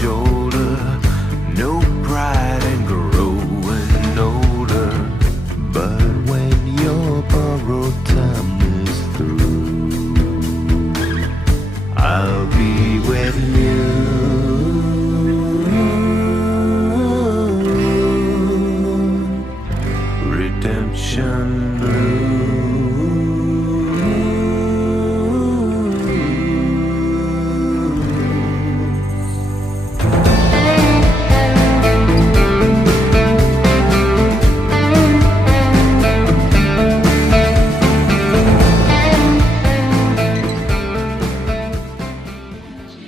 shoulder. No pride in growing older. But when your borrowed time is through, I'll be with you. Redemption Blue.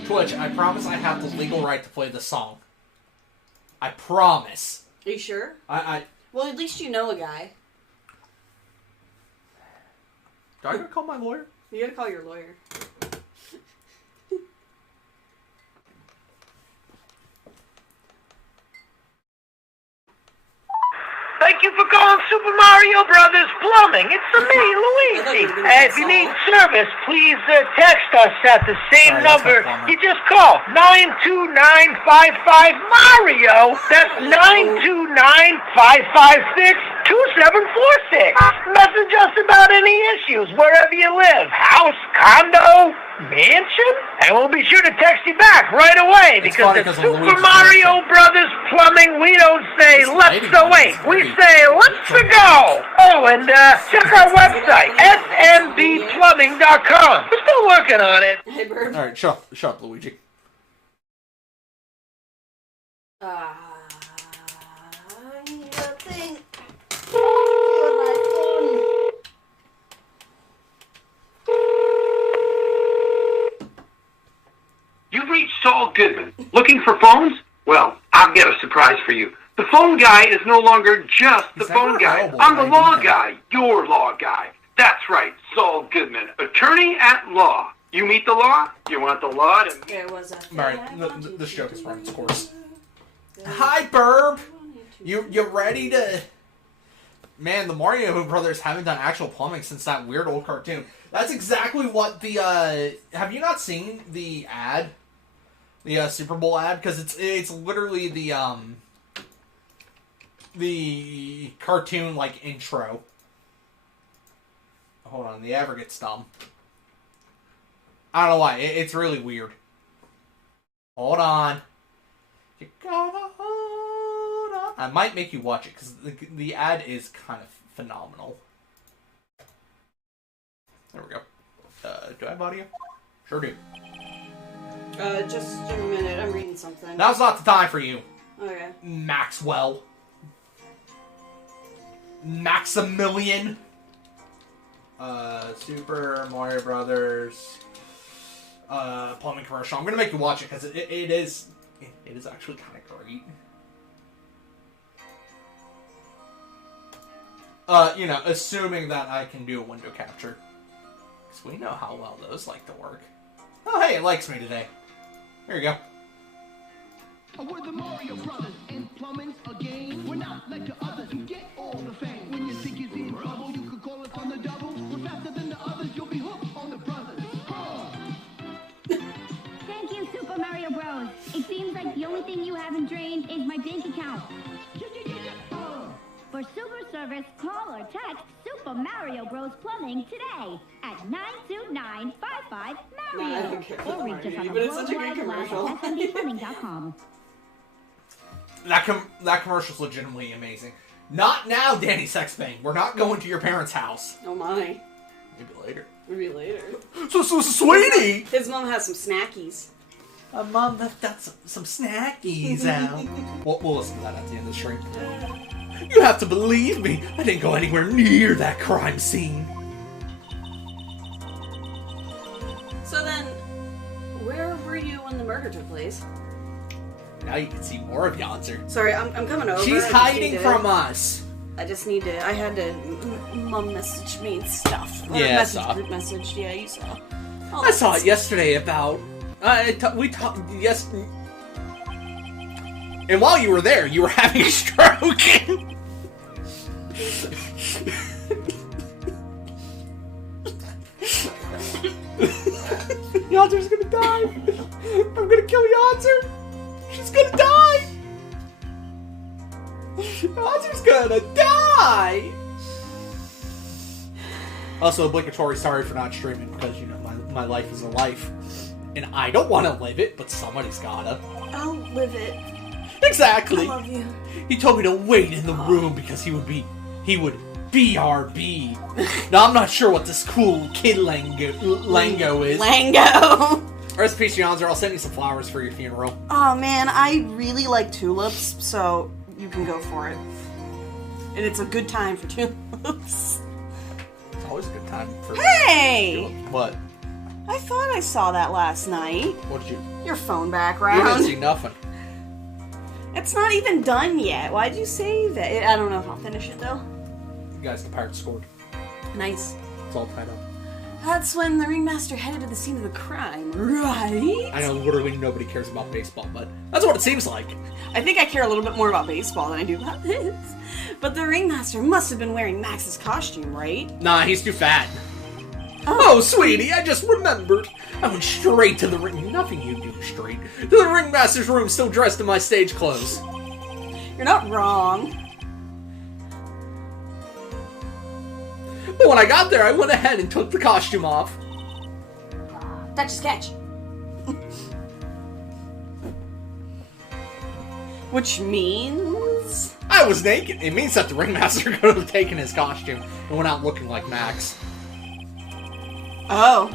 Twitch, I promise I have the legal right to play the song. I promise. Are you sure? I Well, at least you know a guy. Do I gotta call my lawyer? You gotta call your lawyer. Thank you for calling Super Mario Brothers Plumbing. It's me, Luigi. If you need service, please text us at the same number. You just call 92955 Mario. That's 929-556-2746. Message us about any issues wherever you live. House, condo, mansion? And we'll be sure to text you back right away because at Super Mario Brothers Plumbing, we don't say let's wait. We say let's go. Oh, and check our website, smbplumbing.com. We're still working on it. Hey, Bird. Alright, shut up, Luigi. I need a thing. You've reached Saul Goodman. Looking for phones? Well, I've got a surprise for you. The phone guy is no longer just the phone guy. I'm the law guy, your law guy. That's right, Saul Goodman, attorney at law. You meet the law? You want the law to... It was a Alright, this joke is run its course. Hi, Burb! You ready to... Man, the Mario Brothers haven't done actual plumbing since that weird old cartoon. That's exactly what the, Have you not seen the ad? The, Super Bowl ad? Because it's literally the cartoon, like, intro. Hold on, the ever gets dumb. I don't know why. It's really weird. Hold on. You gotta hold on. I might make you watch it, because the ad is kind of phenomenal. There we go. Do I have audio? Sure do. Just a minute. I'm reading something. Now's not the time for you. Okay. Maxwell. Maximilian. Super Mario Brothers. Plumbing commercial. I'm gonna make you watch it because it is actually kind of great. You know, assuming that I can do a window capture. Because we know how well those like to work. Oh, hey, it likes me today. Here you go. We're the Mario Brothers, and plumbing's a game. We're not like the others who get all the fame. When you think you're in trouble, you could call us on the double. We're faster than the others, you'll be hooked on the brothers. Thank you, Super Mario Bros. It seems like the only thing you haven't drained is my bank account. For super service, call or text Super Mario Bros. Plumbing today at 929-55-MARIO. Or reach us on the But it's such a good World Wide Web commercial. at smdplumbing.com. That commercial's legitimately amazing. Not now, Danny Sexbang. We're not going to your parents' house. Oh my. Maybe later. Maybe later. So sweetie! His mom has some snackies. Mom left out some snackies out. We'll listen to that at the end of the stream. You have to believe me. I didn't go anywhere near that crime scene. So then, where were you when the murder took place? Now you can see more of Yonzer. Sorry, I'm coming over. She's I just hiding need to- from us. I just need to. I had to. Mom messaged me and stuff. Or Yeah, I saw. Group message. Yeah, you saw. I saw it yesterday about... we talked... Yes... And while you were there, you were having a stroke. Yonzer's gonna die. I'm gonna kill Yonzer. Ozzy's gonna die! Also, obligatory sorry for not streaming because, you know, my life is a life. And I don't want to live it, but somebody's gotta. I'll live it. Exactly! I love you. He told me to wait in the room because he would BRB. Now, I'm not sure what this cool kid lingo is. Lango! Rest in peace, Janzer. I'll send you some flowers for your funeral. Oh man, I really like tulips, so you can go for it. And it's a good time for tulips. It's always a good time for... Hey! What? I thought I saw that last night. What did you... Your phone You didn't background. see nothing. It's not even done yet. Why'd you save it? I don't know if I'll finish it though. You guys, the Pirates scored. Nice. It's all tied up. That's when the ringmaster headed to the scene of the crime, right? I know literally nobody cares about baseball, but that's what it seems like. I think I care a little bit more about baseball than I do about this. But the ringmaster must have been wearing Max's costume, right? Nah, he's too fat. Oh, sweetie, I just remembered. I went straight to the ring. Nothing you do straight. To the ringmaster's room, still dressed in my stage clothes. You're not wrong. But when I got there, I went ahead and took the costume off. Touch is catch. Which means... I was naked. It means that the ringmaster could have taken his costume and went out looking like Max. Oh.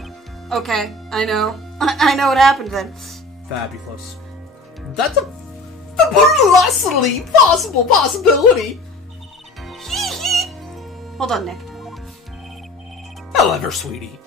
Okay, I know. I know what happened then. Fabulous. That's a fabulously possible possibility. Hold on, Nick. However, sweetie,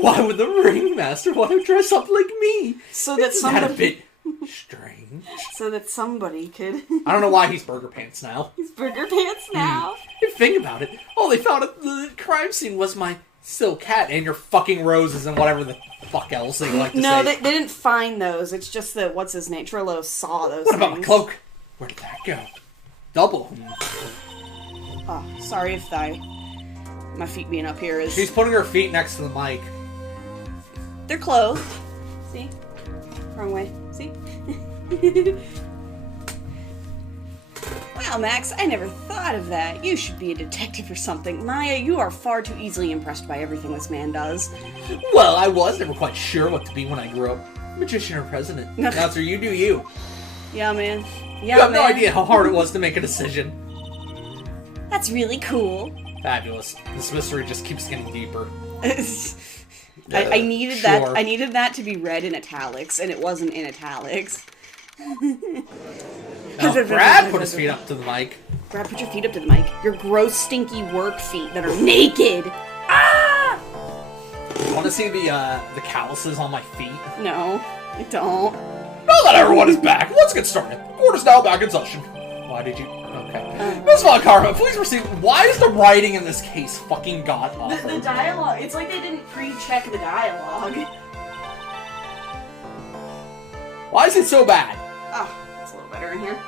why would the ringmaster want to dress up like me? So that Isn't that a somebody... bit strange? So that somebody could... I don't know why he's Burger Pants now. He's Burger Pants now. If you think about it, all they found at the crime scene was my silk hat and your fucking roses and whatever the fuck else they like to No, say. they didn't find those. It's just that, what's his name? Trillo saw those What about my things. cloak? Where did that go? Double. Oh, sorry if my feet being up here is... She's putting her feet next to the mic. They're clothed. See? Wrong way. See? Wow, Max, I never thought of that. You should be a detective or something. Maya, you are far too easily impressed by everything this man does. Well, I was never quite sure what to be when I grew up. Magician or president. Announcer, you do you. Yeah, man. Yeah, You have man. no idea how hard it was to make a decision. That's really cool. Fabulous. This mystery just keeps getting deeper. I needed Sure. that. I needed that to be read in italics, and it wasn't in italics. Now, Brad put his feet up to the mic. Brad, put your feet up to the mic. Your gross, stinky work feet that are naked. Ah! Want to see the calluses on my feet? No, I don't. Now that everyone is back, let's get started. The court is now back in session. Why did you? Okay. Ms. Von Karma, please proceed. Why is the writing in this case fucking god awful? The dialogue. It's like they didn't pre-check the dialogue. Why is it so bad? Ah, it's a little better in here.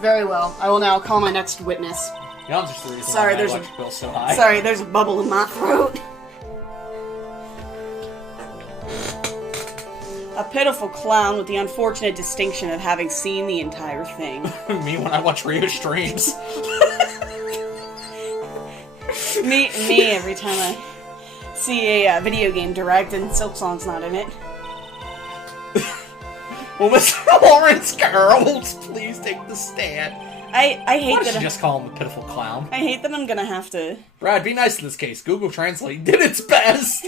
Very well. I will now call my next witness. Yeah, I'm just the reason Sorry, why my there's a- electric bill's so high. Sorry, there's a bubble in my throat. A pitiful clown with the unfortunate distinction of having seen the entire thing. Me when I watch Rio streams. me every time I see a video game direct and Silk Song's not in it. Well, Mr. Lawrence Girls, please take the stand. I hate Why did that. you just call him a pitiful clown? I hate that I'm gonna have to. Brad, be nice in this case. Google Translate did its best.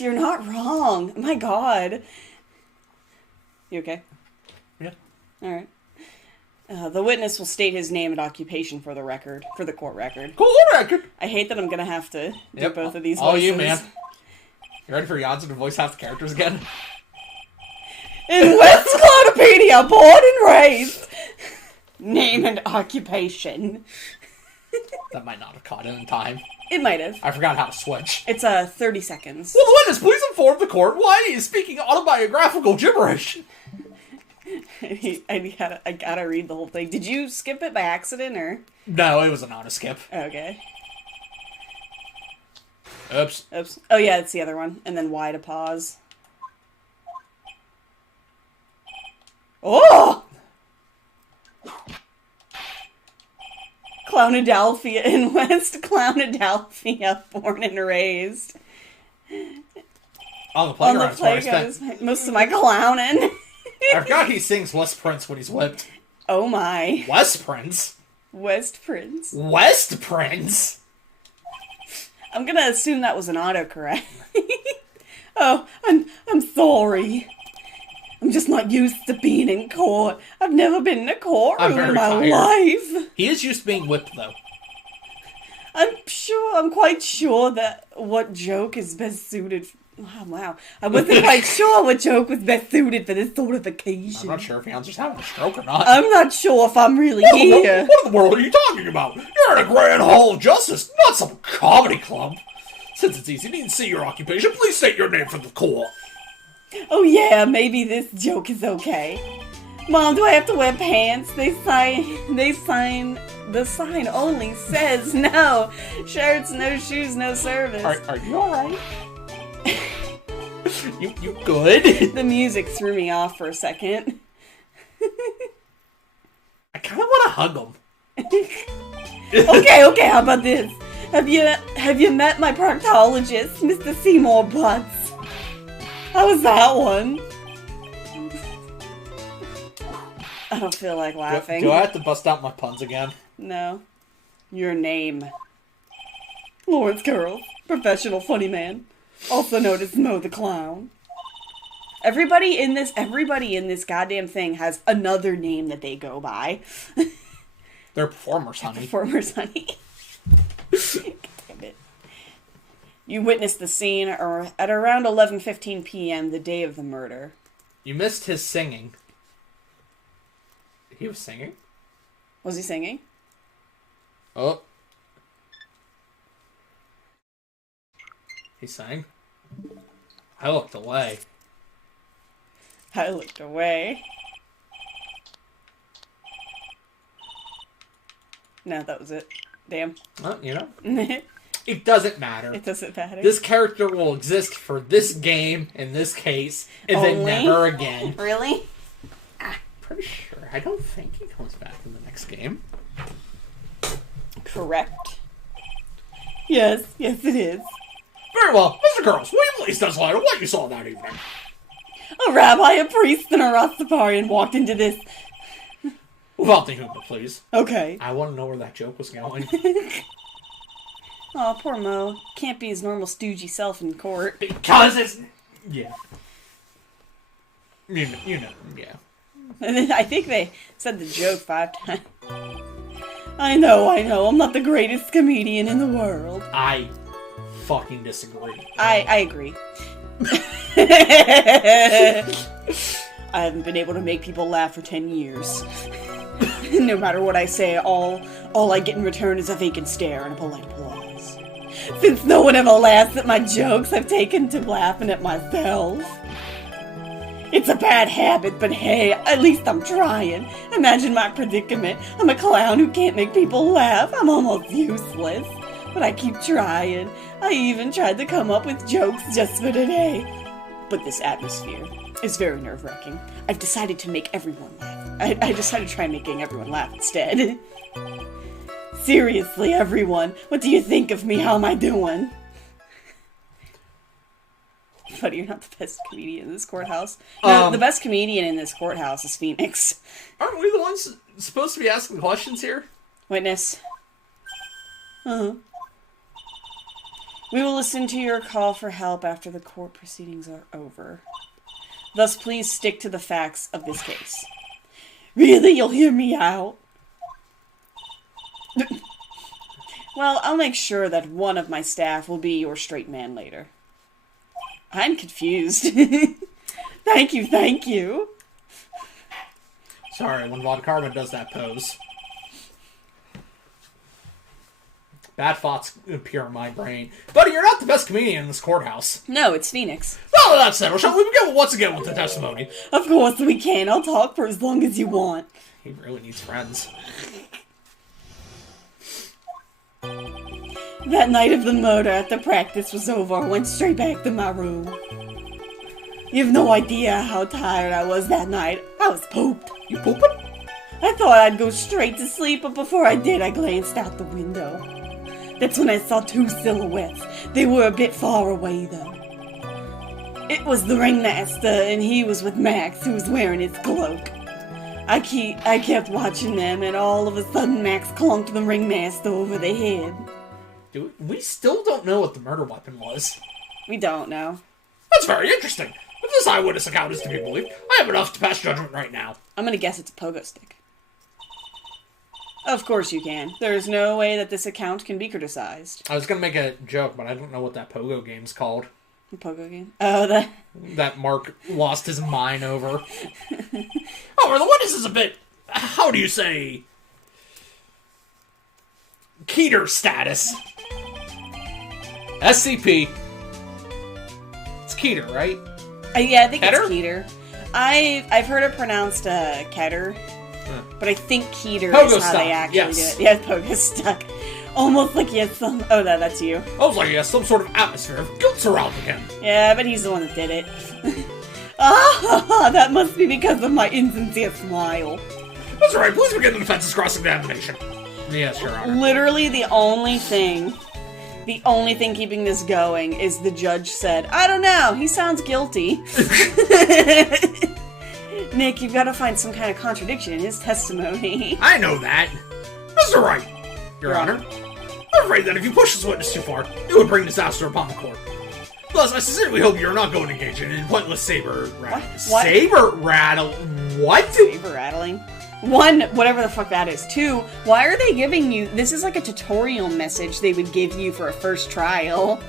You're not wrong. My God. You okay? Yeah. All right. The witness will state his name and occupation for the record, for the court record. Cool record. I hate that I'm gonna have to do Yep. both of these All voices. you, man. You ready for Janssen to voice half the characters again? In West Clodopedia, born and raised. Name and occupation. That might not have caught it in time. It might have. I forgot how to switch. It's 30 seconds. Will the witness please inform the court why he is speaking autobiographical gibberish? I gotta read the whole thing. Did you skip it by accident, or? No, it was an auto skip. Okay. Oops. Oops. Oh yeah, it's the other one. And then Y to pause. Oh! Clownadelphia in West Clownadelphia, born and raised. On the On playground. the playground is most of my clowning. I forgot he sings West Prince when he's whipped. Oh my. West Prince? West Prince. West Prince? I'm gonna assume that was an autocorrect. Oh, I'm sorry. I'm just not used to being in court. I've never been in a courtroom in my life. He is used to being whipped, though. I'm quite sure that what joke is best suited. Oh, wow. I wasn't quite sure what joke was best suited for this sort of occasion. I'm not sure if he answers having a stroke or not. I'm not sure if I'm really here. What in the world are you talking about? You're in a grand hall of justice, not some comedy club. Since it's easy to see your occupation, please state your name for the court. Oh yeah, maybe this joke is okay. Mom, do I have to wear pants? The sign only says no. Shirts, no shoes, no service. Are you alright? you good? The music threw me off for a second. I kind of want to hug him. Okay, how about this? Have you met my proctologist, Mr. Seymour Butts? How was that one? I don't feel like laughing. Do I have to bust out my puns again? No. Your name. Lawrence Curls, professional funny man, also known as Mo the Clown. Everybody in this goddamn thing has another name that they go by. They're performers, honey. Performers, honey. Damn it. You witnessed the scene at around 11:15 p.m. the day of the murder. You missed his singing. He was singing? Was he singing? Oh. He sang? I looked away. I looked away. No, that was it. Damn. Well, you know, it doesn't matter. It doesn't matter. This character will exist for this game, in this case, and then never again. Really? Pretty sure. I don't think he comes back in the next game. Correct. Yes, it is. Very well. Mr. Girls, will you please tell us later what you saw that evening? A rabbi, a priest, and a Rastafarian walked into this. Without the humor, please. Okay. I want to know where that joke was going. Oh, poor Mo. Can't be his normal stoogey self in court. Because it's... Yeah. You know, yeah. I think they said the joke 5 times. I know. I'm not the greatest comedian in the world. I fucking disagree. I agree. I haven't been able to make people laugh for 10 years. No matter what I say, all I get in return is a vacant stare and a polite applause. Since no one ever laughs at my jokes, I've taken to laughing at myself. It's a bad habit, but hey, at least I'm trying. Imagine my predicament. I'm a clown who can't make people laugh. I'm almost useless. But I keep trying. I even tried to come up with jokes just for today. But this atmosphere is very nerve-wracking. I've decided to make everyone laugh. I decided to try making everyone laugh instead. Seriously, everyone, what do you think of me? How am I doing? Buddy, you're not the best comedian in this courthouse. No, the best comedian in this courthouse is Phoenix. Aren't we the ones supposed to be asking questions here? Witness. Uh-huh. We will listen to your call for help after the court proceedings are over. Thus, please stick to the facts of this case. Really? You'll hear me out? Well, I'll make sure that one of my staff will be your straight man later. I'm confused. Thank you. Sorry, when Von Carmen does that pose. Bad thoughts appear in my brain. Buddy, you're not the best comedian in this courthouse. No, it's Phoenix. Well, that's settled. Shall we begin once again with the testimony? Of course we can. I'll talk for as long as you want. He really needs friends. That night of the murder, after practice was over, I went straight back to my room. You have no idea how tired I was that night. I was pooped. You pooping? I thought I'd go straight to sleep, but before I did, I glanced out the window. That's when I saw two silhouettes. They were a bit far away, though. It was the ringmaster, and he was with Max, who was wearing his cloak. I kept watching them, and all of a sudden Max clunked the ringmaster over the head. Dude, we still don't know what the murder weapon was. We don't know. That's very interesting. If this eyewitness account is to be believed, I have enough to pass judgment right now. I'm gonna guess it's a pogo stick. Of course you can. There's no way that this account can be criticized. I was gonna make a joke, but I don't know what that pogo game's called. The pogo game? Oh, that Mark lost his mind over. Oh, the witness is a bit, how do you say, Keter status. SCP. It's Keter, right? Yeah, I think Keter? it's Keter. I've heard it pronounced Keter, but I think Keter Pogo is how stuck, they actually yes. do it. Yeah, pogo stuck. Almost like he had some... Oh, that's you. I was like he has some sort of atmosphere of guilt surrounding him. Yeah, but he's the one that did it. Ah, that must be because of my insincere smile. That's right, please begin the defense's cross-examination. Yes, Your Honor. Literally the only thing keeping this going is the judge said, I don't know, he sounds guilty. Nick, you've got to find some kind of contradiction in his testimony. I know that. Mr. Wright, Your Honor, I'm afraid that if you push this witness too far, it would bring disaster upon the court. Thus, I sincerely hope you're not going to engage in pointless saber rattle. What? Saber rattle? What? Saber rattling? One, whatever the fuck that is. Two, why are they giving you... This is like a tutorial message they would give you for a first trial.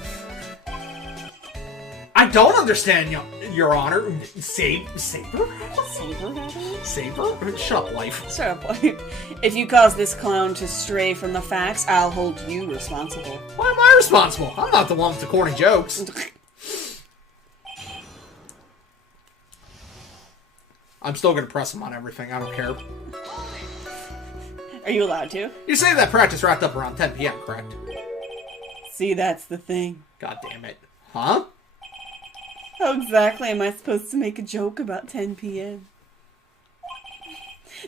I don't understand, Your Honor. Saber? Saber rattling? Saber? Shut up, life. Shut up. If you cause this clown to stray from the facts, I'll hold you responsible. Why am I responsible? I'm not the one with the corny jokes. I'm still gonna press him on everything. I don't care. Are you allowed to? You say that practice wrapped up around 10 p.m., correct? See, that's the thing. God damn it. Huh? How exactly am I supposed to make a joke about 10 p.m.?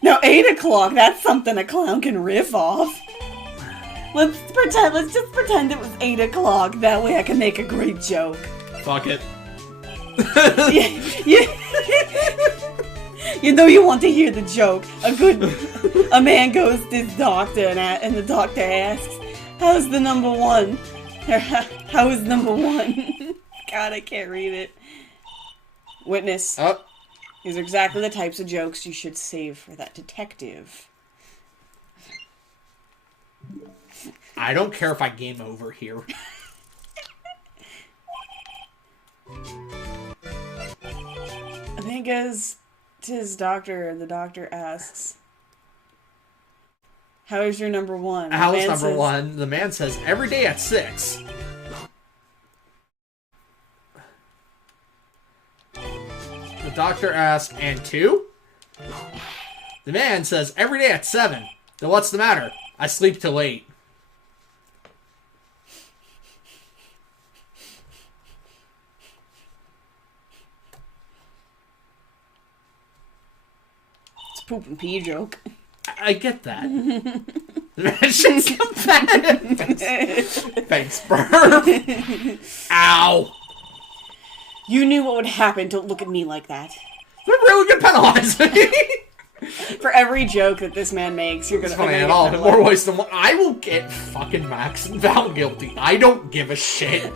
Now, 8 o'clock, that's something a clown can riff off. Let's just pretend it was 8 o'clock. That way I can make a great joke. Fuck it. You know you want to hear the joke. A man goes to his doctor and the doctor asks, how's the number one? Or, how is number one? God, I can't read it. Witness. Oh. These are exactly the types of jokes you should save for that detective. I don't care if I game over here. And then he goes to his doctor, and the doctor asks, how is your number one? How is number one? The man says, every day at 6. The doctor asks, and 2? The man says, every day at 7. Then what's the matter? I sleep till 8. It's a poop and pee joke. I get that. That shit's competitive. Thanks, Burp. Ow. You knew what would happen. Don't look at me like that. They're really gonna penalize me. For every joke that this man makes, you're gonna... It's funny at all. In more ways than one. I will get fucking Max found guilty. I don't give a shit.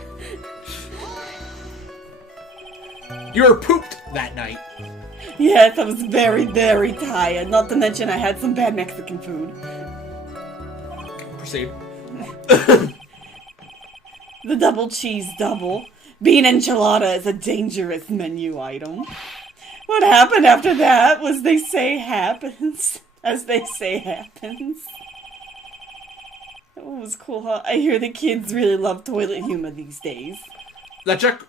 You were pooped that night. Yes, I was very, very tired. Not to mention I had some bad Mexican food. Proceed. The double cheese double. Bean enchilada is a dangerous menu item. What happened after that was they say happens. As they say happens. That one was cool, huh? I hear the kids really love toilet humor these days. That joke,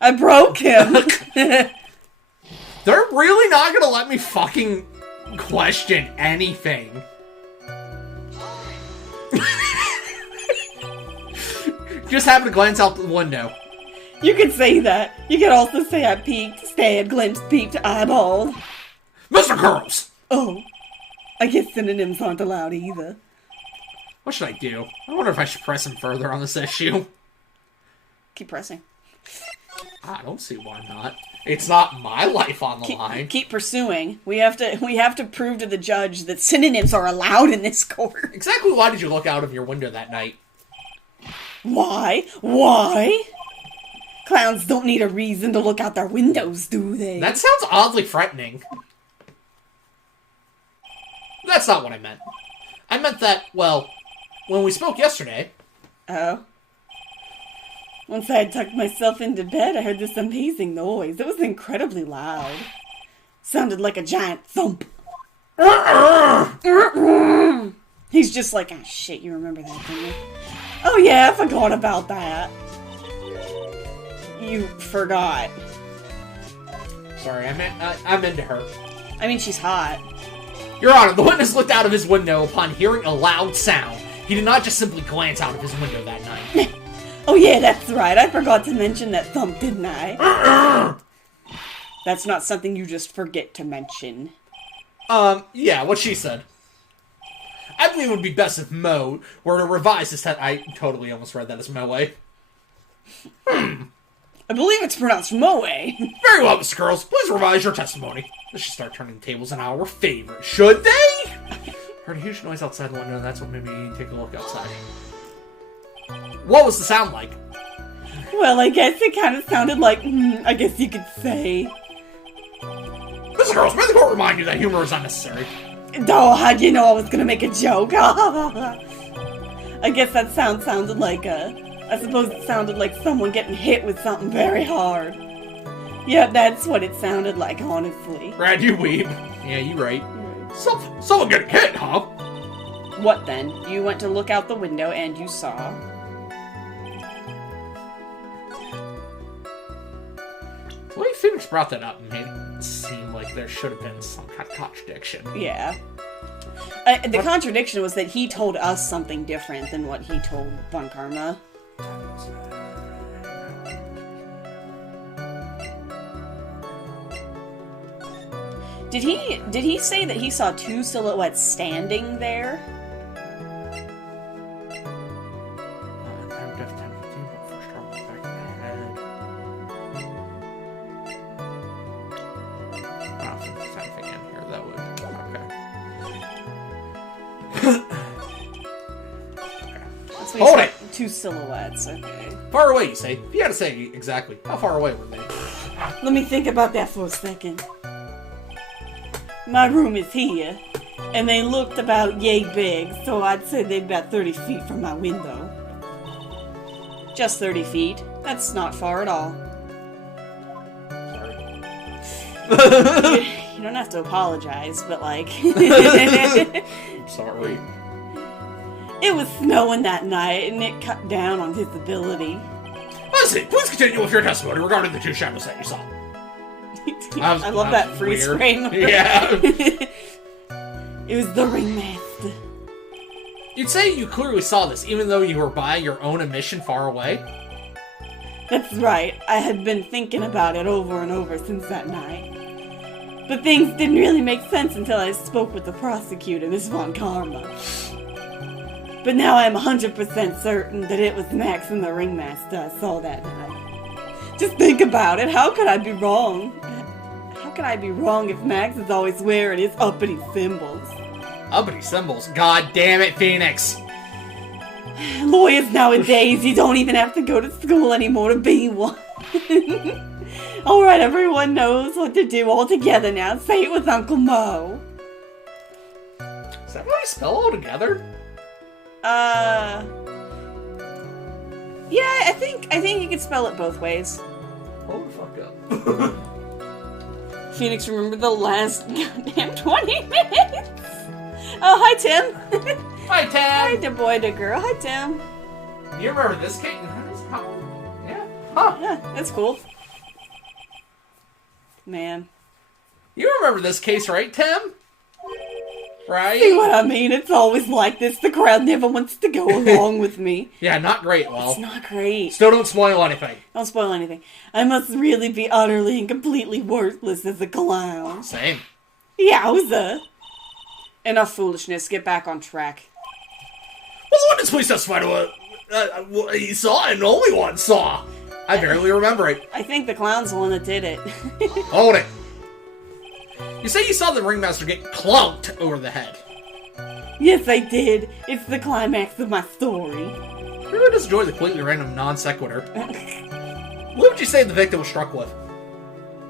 I broke him. They're really not gonna let me fucking question anything. Just happen to glance out the window. You could say that. You could also say I peeked, stared, glimpsed, peeped, eyeballed. Mr. Girls! Oh, I guess synonyms aren't allowed either. What should I do? I wonder if I should press him further on this issue. Keep pressing. I don't see why not. It's not my life on the line. Keep pursuing. We have to prove to the judge that synonyms are allowed in this court. Exactly why did you look out of your window that night? Why? Why? Clowns don't need a reason to look out their windows, do they? That sounds oddly threatening. That's not what I meant. I meant that, well, when we spoke yesterday... Oh? Once I had tucked myself into bed, I heard this amazing noise. It was incredibly loud. Sounded like a giant thump. He's just like, ah, shit, you remember that, don't you? Oh yeah, I forgot about that. You forgot. Sorry, I meant to her. I mean, she's hot. Your Honor, the witness looked out of his window upon hearing a loud sound. He did not just simply glance out of his window that night. Oh yeah, that's right. I forgot to mention that thump, didn't I? That's not something you just forget to mention. Yeah, what she said. I believe it would be best if Mo were to revise his I totally almost read that as Moe. I believe it's pronounced Moe. Very well, Mr. Girls. Please revise your testimony. Let's just start turning the tables in our favor. Should they? Heard a huge noise outside the window, and that's what made me take a look outside. What was the sound like? Well, I guess it kind of sounded like, I guess you could say. Mr. Girls, may the court remind you that humor is unnecessary. Oh, how'd you know I was gonna make a joke? I guess that sounded like I suppose it sounded like someone getting hit with something very hard. Yeah, that's what it sounded like, honestly. Brad, you weep. Yeah, you right. Someone getting hit, huh? What then? You went to look out the window and you saw... The way Phoenix brought that up made it seem like there should have been some kind of contradiction. Yeah. The contradiction was that he told us something different than what he told Von Karma. Did he say that he saw two silhouettes standing there? Hold it! Two silhouettes, okay. Far away, you say? If you had to say exactly, how far away were they? Let me think about that for a second. My room is here, and they looked about yay big, so I'd say they'd about 30 feet from my window. Just 30 feet. That's not far at all. Sorry. You don't have to apologize, but like... I'm sorry. It was snowing that night, and it cut down on visibility. Listen, please continue with your testimony regarding the two shadows that you saw. I love that freeze frame. Yeah. It was the ringmaster. You'd say you clearly saw this, even though you were by your own admission far away? That's right. I had been thinking about it over and over since that night. But things didn't really make sense until I spoke with the prosecutor, Miss Von Karma. But now I am 100% certain that it was Max and the ringmaster I saw that night. Just think about it. How could I be wrong? How could I be wrong if Max is always wearing his uppity symbols? Uppity symbols? God damn it, Phoenix! Lawyers nowadays, you don't even have to go to school anymore to be one. Alright, everyone knows what to do all together now. Say it with Uncle Mo. Is that how you spell all together? Yeah, I think you could spell it both ways. Hold the fuck up. Phoenix, remember the last goddamn 20 minutes? Oh, hi, Tim. Hi, Tim! Hi, the boy, the girl. Hi, Tim. You remember this cake? Yeah. Huh. Yeah, that's cool. Man. You remember this case, right, Tim? Right? See what I mean? It's always like this. The crowd never wants to go along with me. Yeah, not great, well. It's not great. Still don't spoil anything. Don't spoil anything. I must really be utterly and completely worthless as a clown. Same. Yowza. Enough foolishness. Get back on track. Well, the witness police testified to what he saw and only one saw. I barely remember it. I think the clown's the one that did it. Hold it. You say you saw the ringmaster get clunked over the head. Yes, I did. It's the climax of my story. You're going to just enjoy the completely random non sequitur. What would you say the victim was struck with?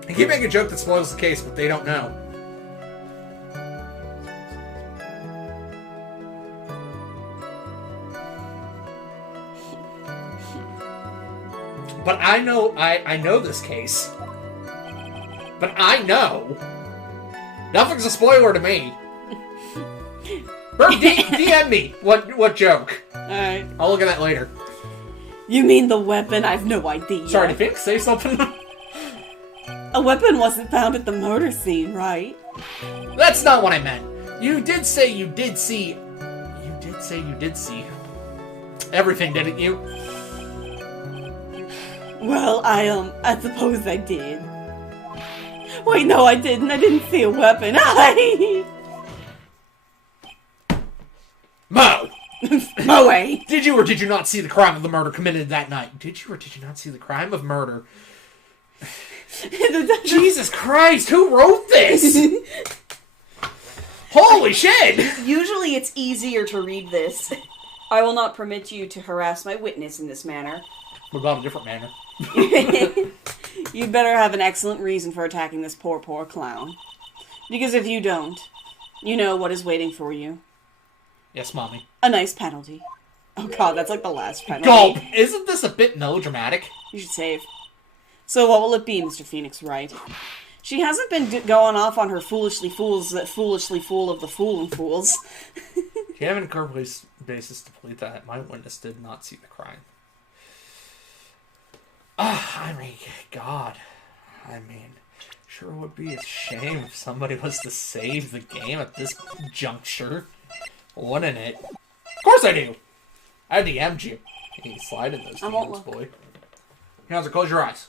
You keep making a joke that spoils the case, but they don't know. But I know this case. But I know. Nothing's a spoiler to me. Burp, DM me. What joke? Alright. I'll look at that later. You mean the weapon? I've no idea. Sorry, did Phoenix say something? A weapon wasn't found at the murder scene, right? That's not what I meant. You did say you did see... You did say you did see... everything, didn't you? Well, I suppose I did. Wait, no, I didn't. I didn't see a weapon. Mo! Moe! Did you or did you not see the crime of the murder committed that night? Did you or did you not see the crime of murder? Jesus Christ, who wrote this? Holy shit! Usually it's easier to read this. I will not permit you to harass my witness in this manner. What about a different manner? You'd better have an excellent reason for attacking this poor clown. Because if you don't, you know what is waiting for you. Yes, Mommy. A nice penalty. Oh god, that's like the last penalty. Gulp! Isn't this a bit melodramatic? You should save. So what will it be, Mr. Phoenix Wright? She hasn't been going off on her foolishly fools that foolishly fool of the fooling fools. Do you have an incorporated basis to believe that my witness did not see the crime? I mean, God. I mean, sure would be a shame if somebody was to save the game at this juncture. Wouldn't it? Of course I do! I DM'd you. Hey, slide in those DMs, boy. Now, close your eyes.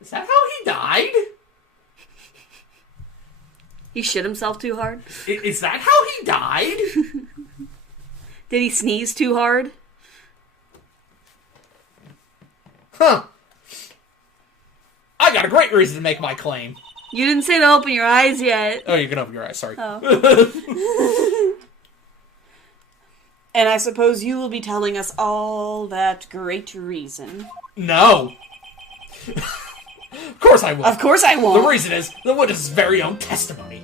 Is that how he died? He shit himself too hard? Is that how he died? Did he sneeze too hard? Huh. I got a great reason to make my claim. You didn't say to open your eyes yet. Oh, you can open your eyes, sorry. Oh. And I suppose you will be telling us all that great reason. No. Of course I will. Of course I won't. The reason is the witness's very own testimony.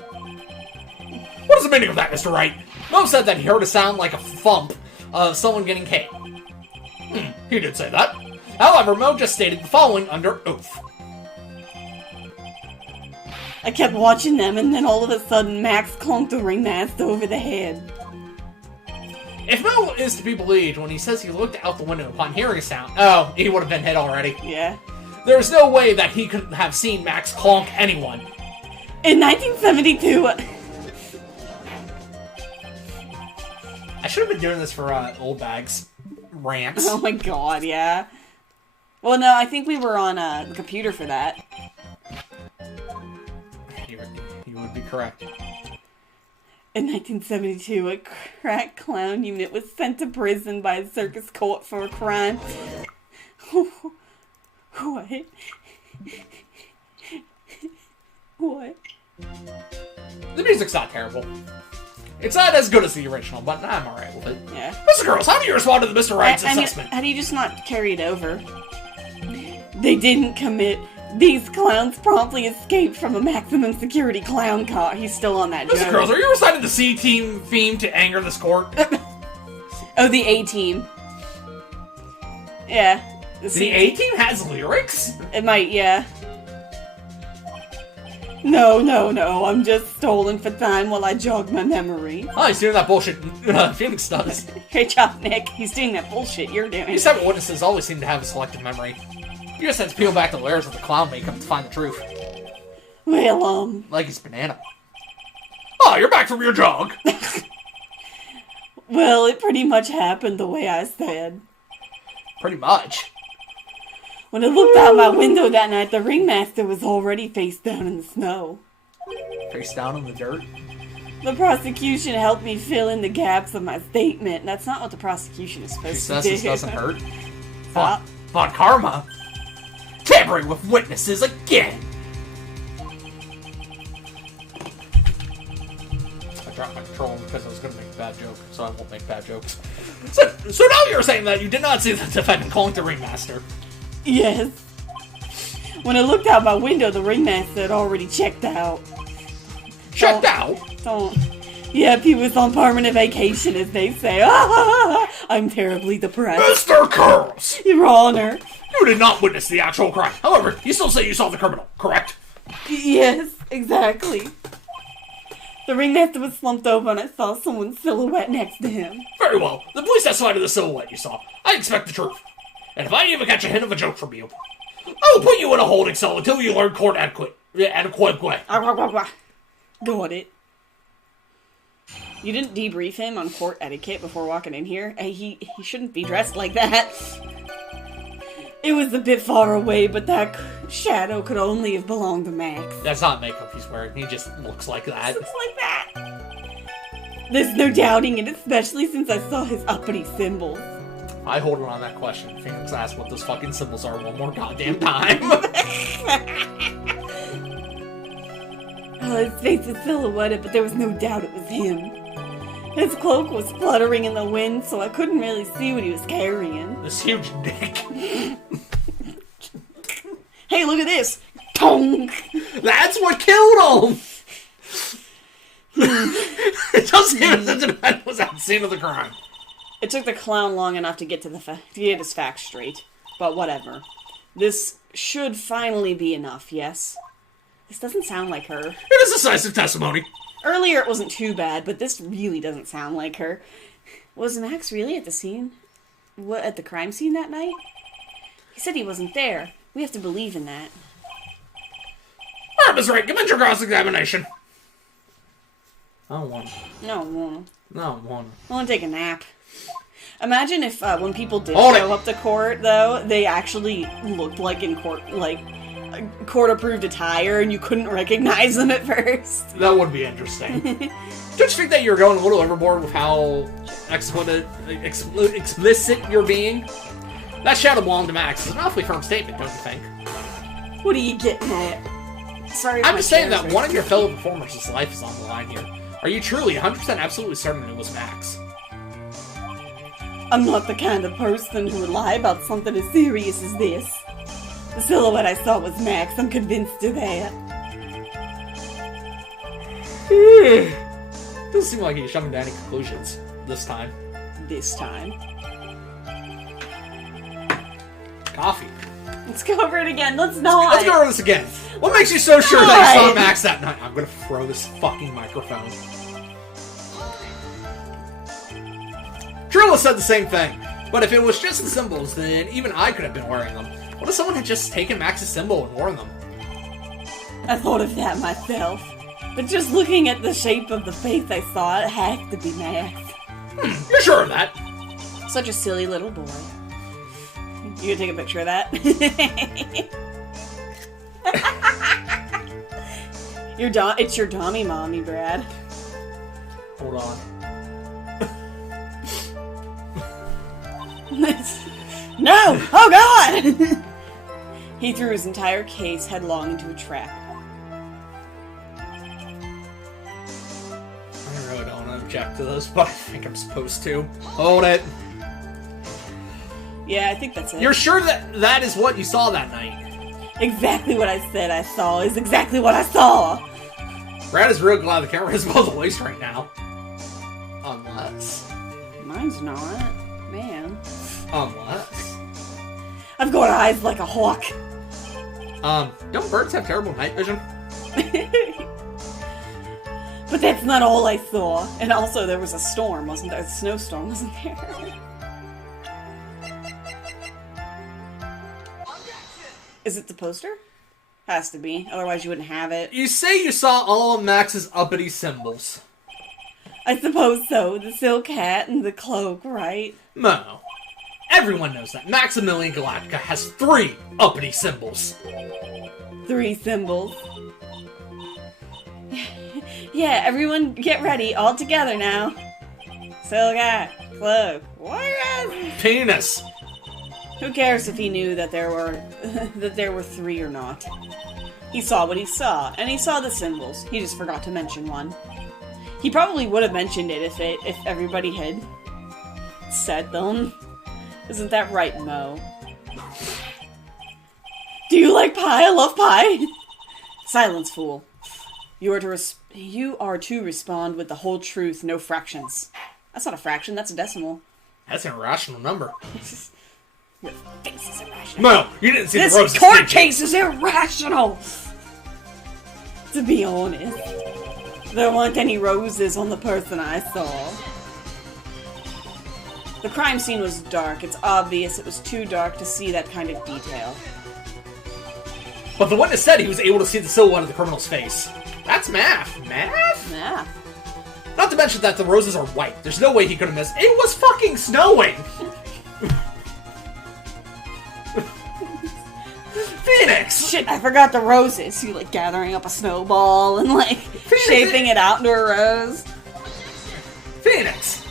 What is the meaning of that, Mr. Wright? Mo said that he heard a sound like a thump of someone getting hit. He did say that. However, Mo just stated the following under oath. I kept watching them, and then all of a sudden, Max clunked the ringmaster over the head. If Mo is to be believed when he says he looked out the window upon hearing a sound, oh, he would have been hit already. Yeah. There's no way that he could have seen Max clonk anyone. In 1972... I should have been doing this for Old Bags rants. Oh my god, yeah. Well, no, I think we were on the computer for that. You would be correct. In 1972, a crack clown unit was sent to prison by a circus court for a crime. What? What? The music's not terrible. It's not as good as the original, but I'm alright with it. Yeah. Mr. Girls, how do you respond to the Mr. Wright's assessment? How do you just not carry it over? They didn't commit. These clowns promptly escaped from a maximum security clown car. He's still on that joke. Mr. Girls, are you reciting the C-Team theme to anger this court? Oh, the A-Team. Yeah. The A-Team has lyrics? It might, yeah. No, I'm just stolen for time while I jog my memory. Oh, he's doing that bullshit Phoenix does. Great job, Nick. He's doing that bullshit you're doing. These seven witnesses always seem to have a selective memory. You just have to peel back the layers of the clown makeup to find the truth. Well, Like his banana. Oh, Ah, you're back from your jog. Well, it pretty much happened the way I said. Pretty much. When I looked out my window that night, the ringmaster was already face down in the snow. Face down in the dirt. The prosecution helped me fill in the gaps of my statement. That's not what the prosecution is supposed She to says do. this doesn't hurt. Stop. Von Karma. Tampering with witnesses again. I dropped my control because I was going to make a bad joke, so I won't make bad jokes. So now you're saying that you did not see the defendant calling the ringmaster. Yes. When I looked out my window, the ringmaster had already checked out. Checked out? Don't. Yep, he was on permanent vacation, as they say. I'm terribly depressed. Mr. Curls! Your Honor. You did not witness the actual crime. However, you still say you saw the criminal, correct? Yes, exactly. The ringmaster was slumped over and I saw someone's silhouette next to him. Very well. The police testified to the silhouette you saw. I expect the truth. And if I even catch a hint of a joke from you, I will put you in a holding cell until you learn court etiquette. Got it. You didn't debrief him on court etiquette before walking in here? He shouldn't be dressed like that. It was a bit far away, but that shadow could only have belonged to Max. That's not makeup he's wearing. He just looks like that. Looks like that. There's no doubting it, especially since I saw his uppity symbols. I hold on that question. Phoenix asked what those fucking symbols are one more goddamn time. His face was silhouetted, but there was no doubt it was him. His cloak was fluttering in the wind, so I couldn't really see what he was carrying. This huge dick. Hey, look at this! Tong! That's what killed him! It doesn't seem as if the defendant was at the scene of the crime. It took the clown long enough to get his facts straight. But whatever. This should finally be enough, yes? This doesn't sound like her. It is decisive testimony. Earlier it wasn't too bad, but this really doesn't sound like her. Was Max really at the scene? What, at the crime scene that night? He said he wasn't there. We have to believe in that. Alright, Ms. Wright, commence your cross-examination. I don't want to. No, I won't. No, I don't want to. I want to take a nap. Imagine if when people did Hold show it. up to court, though, they actually looked like in court, like court-approved attire, and you couldn't recognize them at first. That would be interesting. Don't you think that you're going a little overboard with how explicit you're being? That shadow belonged to Max is an awfully firm statement, don't you think? What are you getting at? Sorry if I'm my just saying chair's that one of your fellow performers' life is on the line here. Are you truly 100% absolutely certain it was Max? I'm not the kind of person who would lie about something as serious as this. The silhouette I saw was Max. I'm convinced of that. Doesn't seem like he's jumping to any conclusions this time. This time. Coffee. Let's go over it again. Let's not. Let's go over this again. What makes you so sure that you saw Max that night? I'm gonna throw this fucking microphone. Trilla said the same thing, but if it was just the symbols, then even I could have been wearing them. What if someone had just taken Max's symbol and worn them? I thought of that myself. But just looking at the shape of the face I saw, it had to be Max. You're sure of that? Such a silly little boy. You gonna take a picture of that? It's your dummy mommy, Brad. Hold on. No! Oh god! He threw his entire case headlong into a trap. I really don't object to this, but I think I'm supposed to. Hold it. Yeah, I think that's it. You're sure that that is what you saw that night? Exactly what I said I saw is exactly what I saw! Brad is real glad the camera is above the waist right now. Unless. Mine's not. Man. Unless. I've got eyes like a hawk. Don't birds have terrible night vision? But that's not all I saw. And also there was a storm, wasn't there? A snowstorm, wasn't there? Is it the poster? Has to be, otherwise you wouldn't have it. You say you saw all of Max's uppity symbols. I suppose so. The silk hat and the cloak, right? No. Everyone knows that Maximilian Galactica has 3 uppity symbols. 3 symbols. Yeah, everyone get ready, all together now. Silk hat, cloak, what else? Penis. Who cares if he knew that there were 3 or not? He saw what he saw, and he saw the symbols. He just forgot to mention one. He probably would have mentioned it if everybody had said them. Isn't that right, Mo? Do you like pie? I love pie. Silence, fool. You are to respond with the whole truth, no fractions. That's not a fraction, that's a decimal. That's an irrational number. Your face is irrational. No, you didn't see This the roses. court case is irrational! To be honest, there weren't any roses on the person I saw. The crime scene was dark. It's obvious it was too dark to see that kind of detail. But the witness said he was able to see the silhouette of the criminal's face. That's math. Math? Math. Not to mention that the roses are white. There's no way he could have missed. It was fucking snowing! Phoenix! Shit, I forgot the roses. You like gathering up a snowball and like shaping it out into a rose. Phoenix!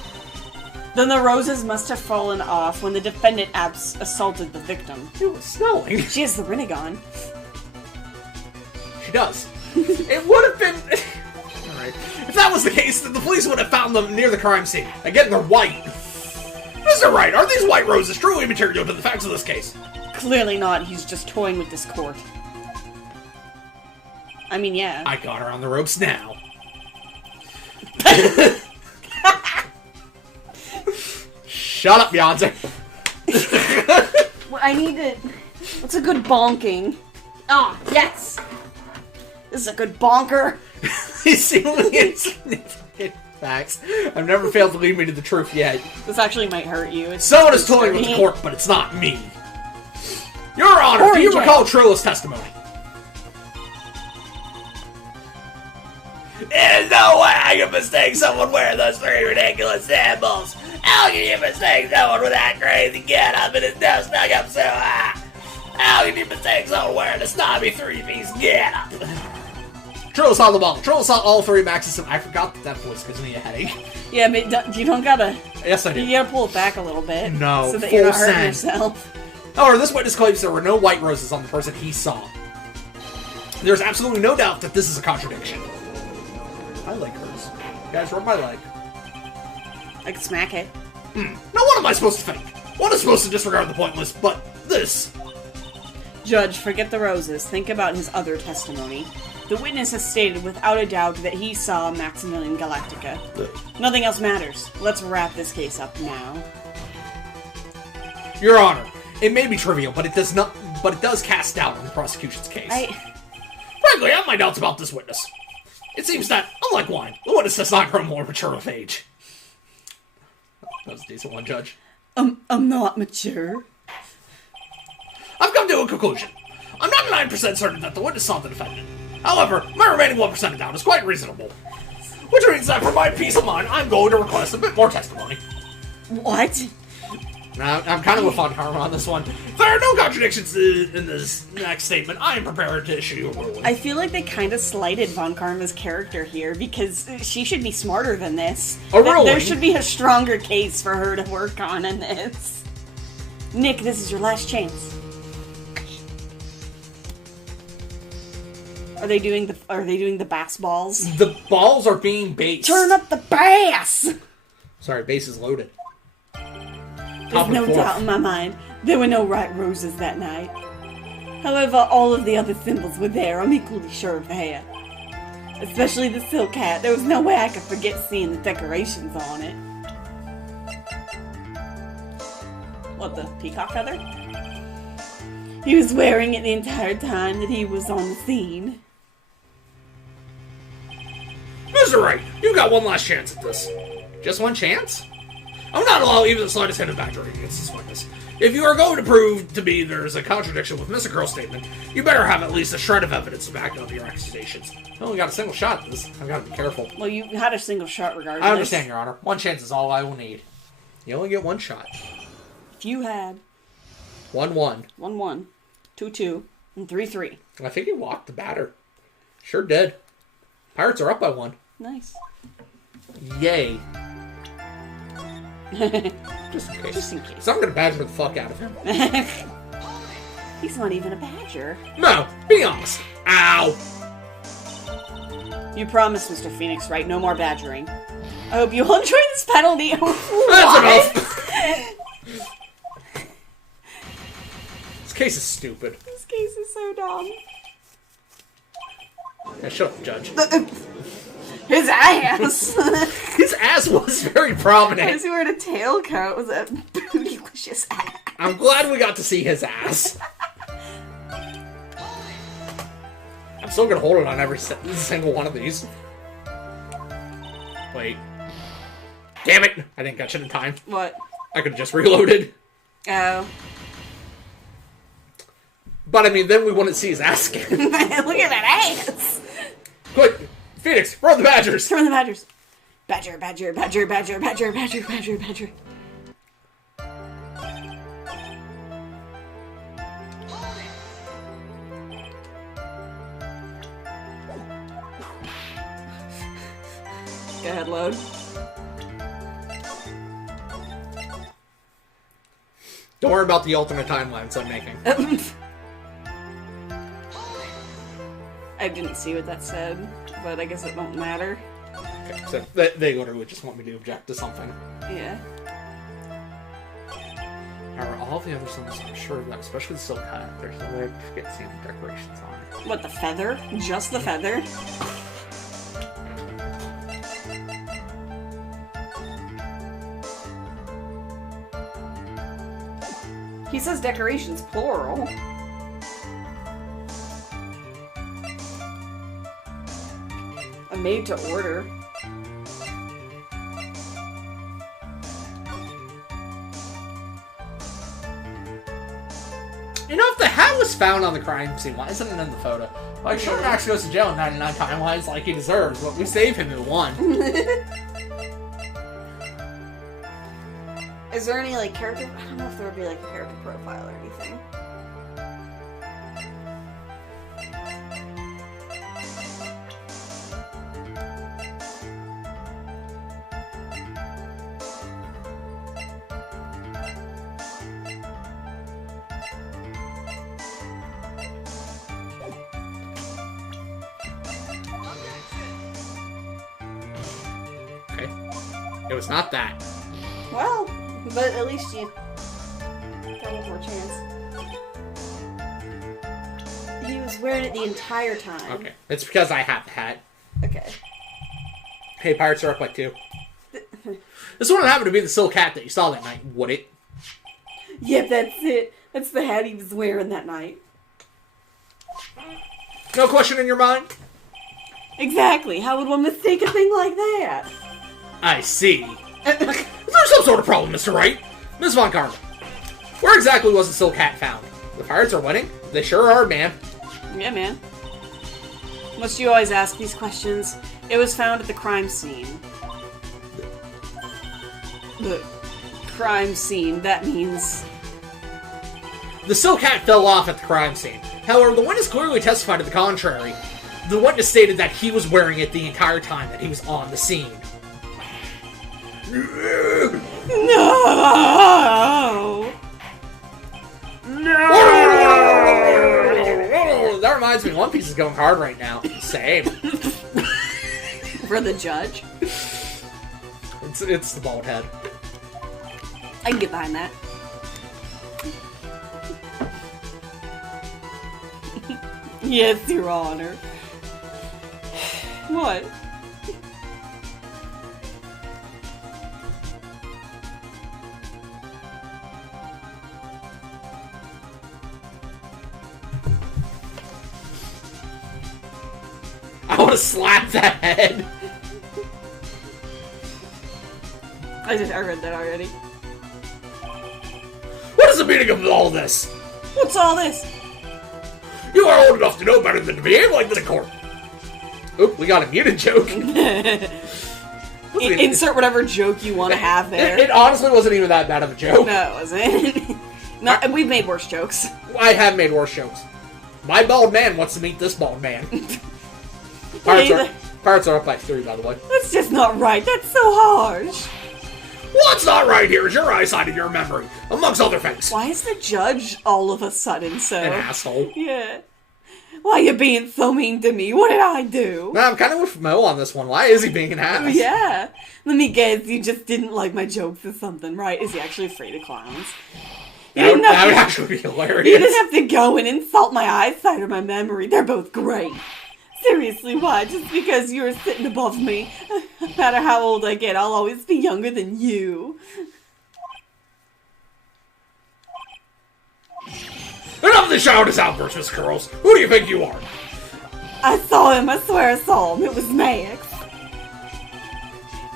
Then the roses must have fallen off when the defendant assaulted the victim. It was snowing. She has the Rinnegan. She does. It would have been... Alright. If that was the case, then the police would have found them near the crime scene. Again, they're white. Mr. Wright, are these white roses truly material to the facts of this case? Clearly not. He's just toying with this court. I mean, yeah. I got her on the ropes now. Shut up, Beyonce. Well, I need to... What's a good bonking? Ah, yes! This is a good bonker. These seemingly insignificant facts have never failed to lead me to the truth yet. This actually might hurt you. Someone is toying with the court, but it's not me. Your Honor, do you recall Trilla's testimony? There's no way I can mistake someone wearing those 3 ridiculous symbols. How can you mistake someone with that crazy get-up and his nose stuck up so high? How can you mistake someone wearing a snobby 3-piece get-up? Trilla saw them all. Trilla saw all 3 Max's. I forgot that voice gives me a headache. Yeah, but you don't gotta... Yes, I do. You gotta pull it back a little bit. No, so that you're not full hurting send. yourself. However, this witness claims there were no white roses on the person he saw. There's absolutely no doubt that this is a contradiction. I like hers. Guys, rub my leg. I can smack it. Now what am I supposed to think? One is supposed to disregard the pointless, but this... Judge, forget the roses. Think about his other testimony. The witness has stated without a doubt that he saw Maximilian Galactica. Nothing else matters. Let's wrap this case up now. Your Honor, it may be trivial, but it does not. But it does cast doubt on the prosecution's case. Frankly, I have my doubts about this witness. It seems that, unlike wine, the witness does not grow more mature with age. That was a decent one, Judge. I'm not mature. I've come to a conclusion. I'm 99% certain that the witness saw the defendant. However, my remaining 1% of doubt is quite reasonable. Which means that for my peace of mind, I'm going to request a bit more testimony. What? Now, I'm kind of a fun karma on this one. If there are no contradictions in this next statement, I am prepared to issue a ruling. I feel like they kind of slighted Von Karma's character here, because she should be smarter than this. There should be a stronger case for her to work on in this. Nick, this is your last chance. Are they doing the bass balls? The balls are being based. Turn up the bass! Sorry, base is loaded. There's no doubt in my mind, there were no Wright roses that night. However, all of the other symbols were there, I'm equally sure of that. Especially the silk hat, there was no way I could forget seeing the decorations on it. What, the peacock feather? He was wearing it the entire time that he was on the scene. Mr. Wright, you got one last chance at this. Just one chance? I will not allow even the slightest hint of badgering against this witness. If you are going to prove to me there is a contradiction with Mr. Girl's statement, you better have at least a shred of evidence to back up your accusations. I only got a single shot at this. I've got to be careful. Well, you had a single shot regardless. I understand, Your Honor. One chance is all I will need. You only get one shot. If you had 1-1. 1-1, 2-2, and 3-3. I think he walked the batter. Sure did. Pirates are up by 1. Nice. Yay. Just in case. Just in case. So I'm going to badger the fuck out of him. He's not even a badger. No, be honest. Ow. You promised, Mr. Phoenix, right? No more badgering. I hope you all enjoy this penalty. That's enough. This case is stupid. This case is so dumb. Yeah, shut up, Judge. His ass! His ass was very prominent. Why is he wearing a tailcoat with a bootylicious ass? I'm glad we got to see his ass. I'm still gonna hold it on every single one of these. Wait. Damn it! I didn't catch it in time. What? I could have just reloaded. Oh. But I mean, then we wouldn't see his ass again. Look at that ass! Quick! Phoenix, run the Badgers! Throw the Badgers. Badger, badger, badger, badger, badger, badger, badger, badger. Go ahead, load. Don't worry about the alternate timelines I'm making. I didn't see what that said, but I guess it don't matter. Okay, so they literally just want me to object to something. Yeah. However, all the other songs, I'm sure of them, especially the Silk Hat, there's no way I forget seeing the decorations on it. What, the feather? Just the feather? He says decorations plural. A made to order. You know, if the hat was found on the crime scene, why isn't it in the photo? Like, sure, Max goes to jail in 99 timelines like he deserves, but we save him in 1. Is there any, like, character... I don't know if there would be, like, a character profile or anything. Okay. It was not that. Well, but at least you got one more chance. He was wearing it the entire time. Okay. It's because I have the hat. Okay. Hey, Pirates are up by 2. This wouldn't happen to be the Silk Hat that you saw that night, would it? Yep, that's it. That's the hat he was wearing that night. No question in your mind? Exactly. How would one mistake a thing like that? I see. Is there some sort of problem, Mr. Wright? Miss Von Karma, where exactly was the Silk Hat found? The Pirates are winning? They sure are, man. Yeah, man. Must you always ask these questions? It was found at the crime scene. The crime scene, that means... The Silk Hat fell off at the crime scene. However, the witness clearly testified to the contrary. The witness stated that he was wearing it the entire time that he was on the scene. No! That reminds me, One Piece is going hard right now. Same. For the judge? It's the bald head. I can get behind that. Yes, Your Honor. What? I want to slap that head. I read that already. What is the meaning of all this? What's all this? You are old enough to know better than to behave like this in court. Oop, we got a muted joke. Insert whatever joke you want to have there. It honestly wasn't even that bad of a joke. No, it wasn't. No, we've made worse jokes. I have made worse jokes. My bald man wants to meet this bald man. Pirates are up by 3, by the way. That's just not right. That's so harsh. What's not right here is your eyesight and your memory, amongst other things. Why is the judge all of a sudden so... An asshole. Yeah. Why are you being so mean to me? What did I do? Nah, I'm kind of with Mo on this one. Why is he being an ass? Yeah. Let me guess, you just didn't like my jokes or something, right? Is he actually afraid of clowns? That would actually be hilarious. You didn't have to go and insult my eyesight or my memory. They're both great. Seriously, why? Just because you're sitting above me. No matter how old I get, I'll always be younger than you. Enough of the childish outbursts, Miss Curls. Who do you think you are? I saw him. I swear I saw him. It was Max.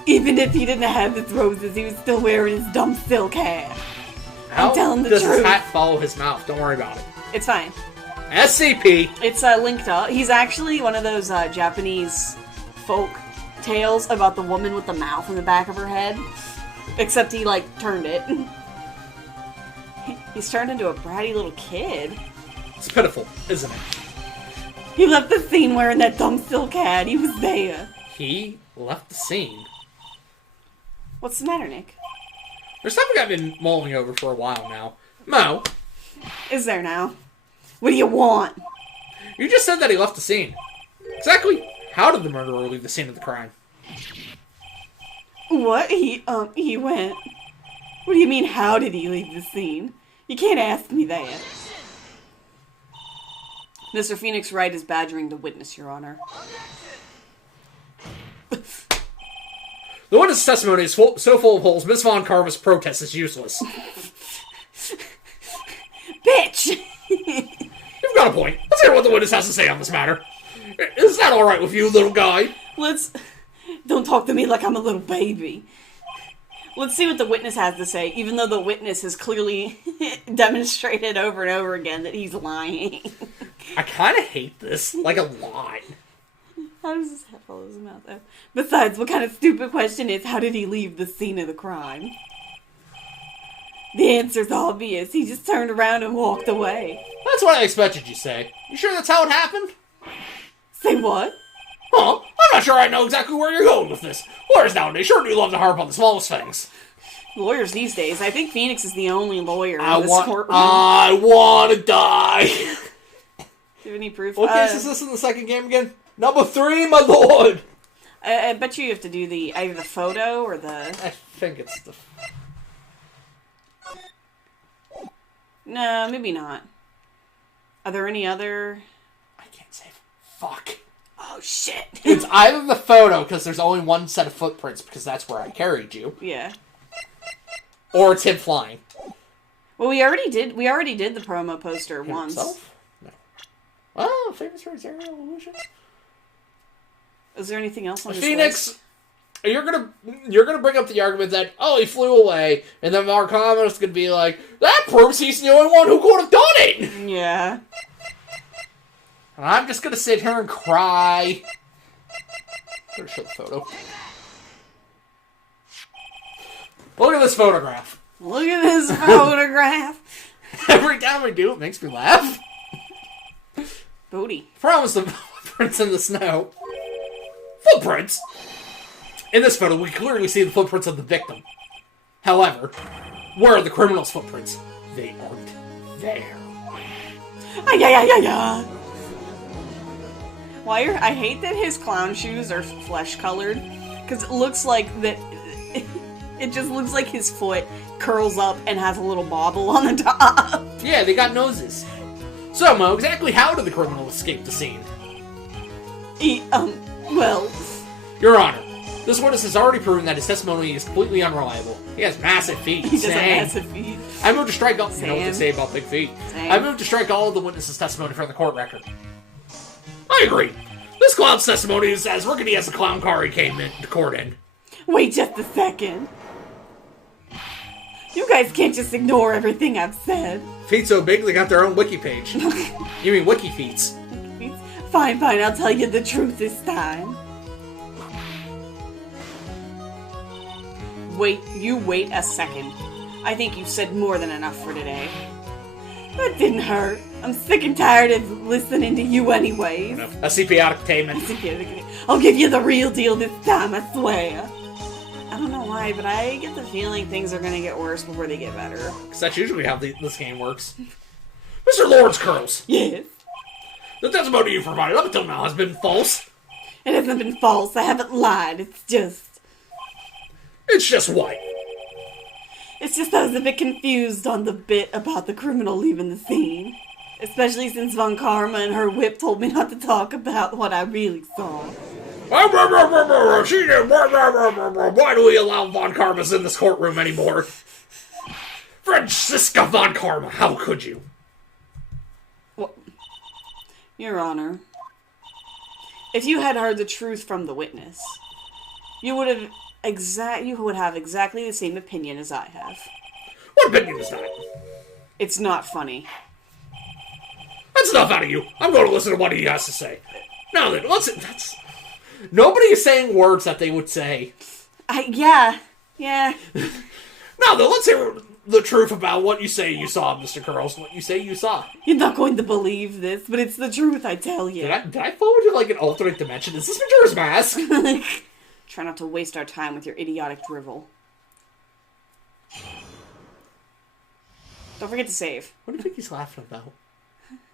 Even if he didn't have his roses, he was still wearing his dumb silk hat. I'm telling the truth. truth. Does his hat follow his mouth? Don't worry about it. It's fine. SCP. It's linked up. He's actually one of those Japanese folk tales about the woman with the mouth in the back of her head. Except he, turned it. He's turned into a bratty little kid. It's pitiful, isn't it? He left the scene wearing that dumb silk hat. He was there. He left the scene? What's the matter, Nick? There's something I've been mulling over for a while now. Mo. Is there now? What do you want? You just said that he left the scene. Exactly how did the murderer leave the scene of the crime? What? He went. What do you mean, how did he leave the scene? You can't ask me that. Mr. Phoenix Wright is badgering the witness, Your Honor. The witness' testimony is so full of holes, Miss Von Carver's protest is useless. Bitch! You've got a point. Let's hear what the witness has to say on this matter. Is that alright with you, little guy? Don't talk to me like I'm a little baby. Let's see what the witness has to say, even though the witness has clearly demonstrated over and over again that he's lying. I kind of hate this, a lot. How does his head follow his mouth out? Besides, what kind of stupid question is, how did he leave the scene of the crime? The answer's obvious. He just turned around and walked away. That's what I expected you to say. You sure that's how it happened? Say what? Huh? I'm not sure I know exactly where you're going with this. Lawyers nowadays sure do love to harp on the smallest things. Lawyers these days. I think Phoenix is the only lawyer in this courtroom. I want to die. Do you have any proof? What case is this in the second game again? Number 3, my lord! I bet you have to do either the photo or the... I think it's the... No, maybe not. Are there any other... I can't save. Fuck. Oh, shit. It's either the photo, because there's only one set of footprints, because that's where I carried you. Yeah. Or it's him flying. Well, we already did the promo poster once. Himself? No. Oh, famous for his aerial illusions. Is there anything else on this Phoenix, list? you're gonna bring up the argument that, oh, he flew away, and then Mark Hamill gonna be like, that proves he's the only one who could have done it! Yeah. And I'm just gonna sit here and cry. I'm gonna show the photo. Look at this photograph. Look at this photograph. Every time we do, it makes me laugh. Booty. Promise the footprints in the snow. Footprints? In this photo, we clearly see the footprints of the victim. However, where are the criminal's footprints? They aren't there. I hate that his clown shoes are flesh colored, because it looks like that. It just looks like his foot curls up and has a little bobble on the top. Yeah, they got noses. So, Mo, exactly how did the criminal escape the scene? Well... Your Honor, this witness has already proven that his testimony is completely unreliable. He has massive feet. He does have massive feet. I move to strike all... You know what they say about big feet. Same. I move to strike all of the witness's testimony from the court record. I agree. This clown's testimony is as rickety as the clown car he came into court in. Wait just a second. You guys can't just ignore everything I've said. Feet so big they got their own wiki page. You mean wiki feets? Fine, I'll tell you the truth this time. Wait a second. I think you've said more than enough for today. That didn't hurt. I'm sick and tired of listening to you anyways. A CPR payment. I'll give you the real deal this time, I swear. I don't know why, but I get the feeling things are gonna get worse before they get better. Because that's usually how this game works. Mr. Lawrence Curls. Yes? The testimony you provided up until now has been false. It hasn't been false. I haven't lied. It's just what? It's just I was a bit confused on the bit about the criminal leaving the scene. Especially since Von Karma and her whip told me not to talk about what I really saw. Why do we allow Von Karmas in this courtroom anymore? Franziska Von Karma, how could you? Well, Your Honor, if you had heard the truth from the witness, you would have exactly the same opinion as I have. What opinion is that? It's not funny. That's enough out of you. I'm going to listen to what he has to say. Now then, nobody is saying words that they would say. Yeah. Now then, let's hear the truth about what you say you saw, Mr. Curls. What you say you saw. You're not going to believe this, but it's the truth, I tell you. Did I fall into, like, an alternate dimension? Is this Majora's Mask? Try not to waste our time with your idiotic drivel. Don't forget to save. What do you think he's laughing about?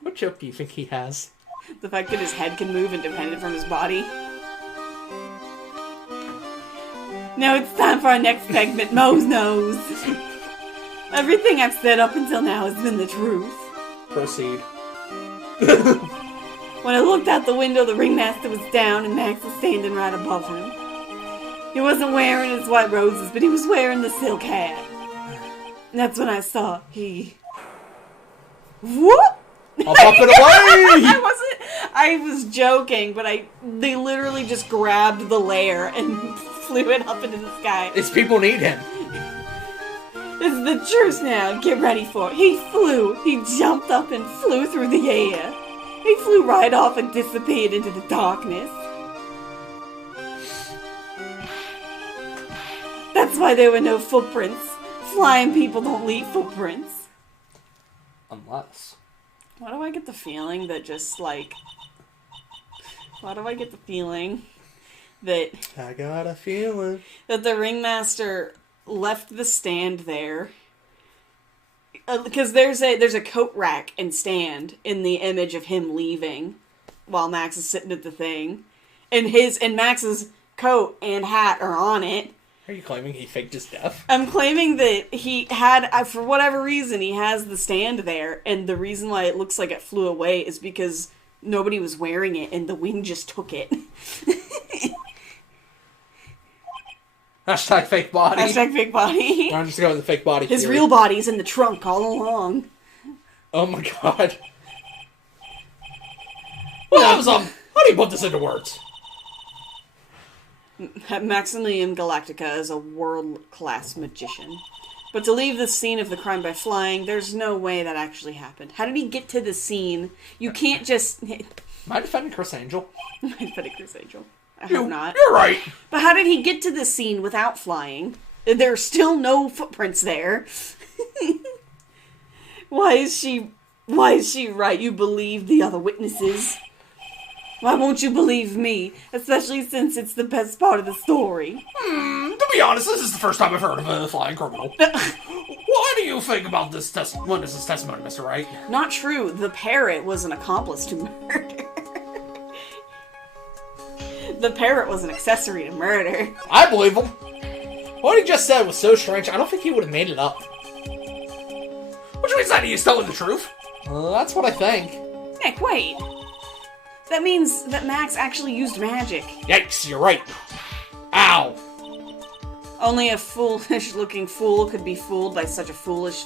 What joke do you think he has? The fact that his head can move independent from his body. Now it's time for our next segment, Moe's Nose. Everything I've said up until now has been the truth. Proceed. When I looked out the window, the ringmaster was down and Max was standing right above him. He wasn't wearing his white roses, but he was wearing the silk hat. And that's when I saw Whoop! I'll pop it away! I was joking, but they literally just grabbed the layer and flew it up into the sky. His people need him. This is the truth now. Get ready for it. He jumped up and flew through the air. He flew right off and disappeared into the darkness. That's why there were no footprints. Flying people don't leave footprints. Unless. Why do I get the feeling that I got a feeling that the ringmaster left the stand there because there's a coat rack and stand in the image of him leaving while Max is sitting at the thing, and Max's coat and hat are on it. Are you claiming he faked his death? I'm claiming that he had, for whatever reason, he has the stand there, and the reason why it looks like it flew away is because nobody was wearing it, and the wind just took it. Hashtag fake body. Hashtag fake body. I'm just going with the fake body His theory. real body's in the trunk all along. Oh my god. Well, that was, how do you put this into words? Maximilian Galactica is a world-class magician. But to leave the scene of the crime by flying, there's no way that actually happened. How did he get to the scene? You can't just... Am I defending Chris Angel? I'm defending Chris Angel. I hope not. You're right. But how did he get to the scene without flying? There are still no footprints there. Why is she right? You believe the other witnesses. Why won't you believe me? Especially since it's the best part of the story. To be honest, this is the first time I've heard of a flying criminal. What do you think about this witness's testimony, Mr. Wright? Not true. The parrot was an accomplice to murder. The parrot was an accessory to murder. I believe him. What he just said was so strange, I don't think he would have made it up. Which means that he's telling the truth. That's what I think. Nick, wait. That means that Max actually used magic. Yikes, you're right. Ow. Only a foolish-looking fool could be fooled by such a foolish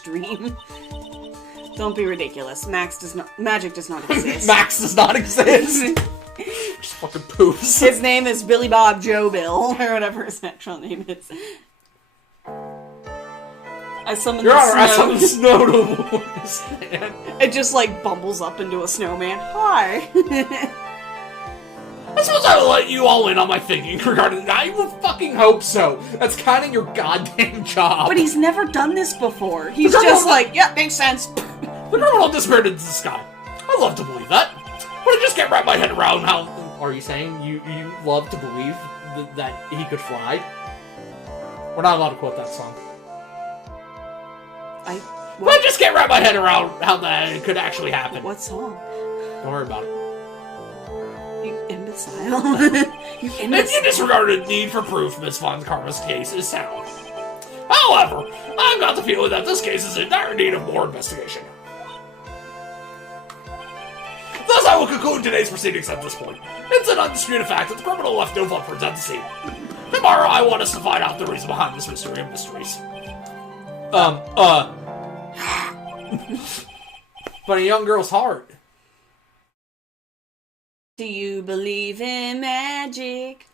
dream. Don't be ridiculous. Magic does not exist. Max does not exist. Just fucking poops. His name is Billy Bob Joe Bill, or whatever his actual name is. I summon Your the Honor, I snow. summon the snow to avoid the stand. It just like bumbles up into a snowman. Hi. I suppose I will let you all in on my thinking regarding that. I would fucking hope so. That's kind of your goddamn job. But he's never done this before. He's just like, yeah, makes sense. The criminal disappeared into the sky. I love to believe that. But I just can't wrap my head around how... Are you saying you love to believe that he could fly? We're not allowed to quote that song. But I just can't wrap my head around how that could actually happen. What song? Don't worry about it. You imbecile. You If imbecile. you disregarded the need for proof, Miss Von Karma's case is sound. However, I've got the feeling that this case is in dire need of more investigation. Thus, I will conclude today's proceedings at this point. It's an undisputed fact that the criminal left no footprints at the scene. Tomorrow, I want us to find out the reason behind this mystery of mysteries. But a young girl's heart. Do you believe in magic?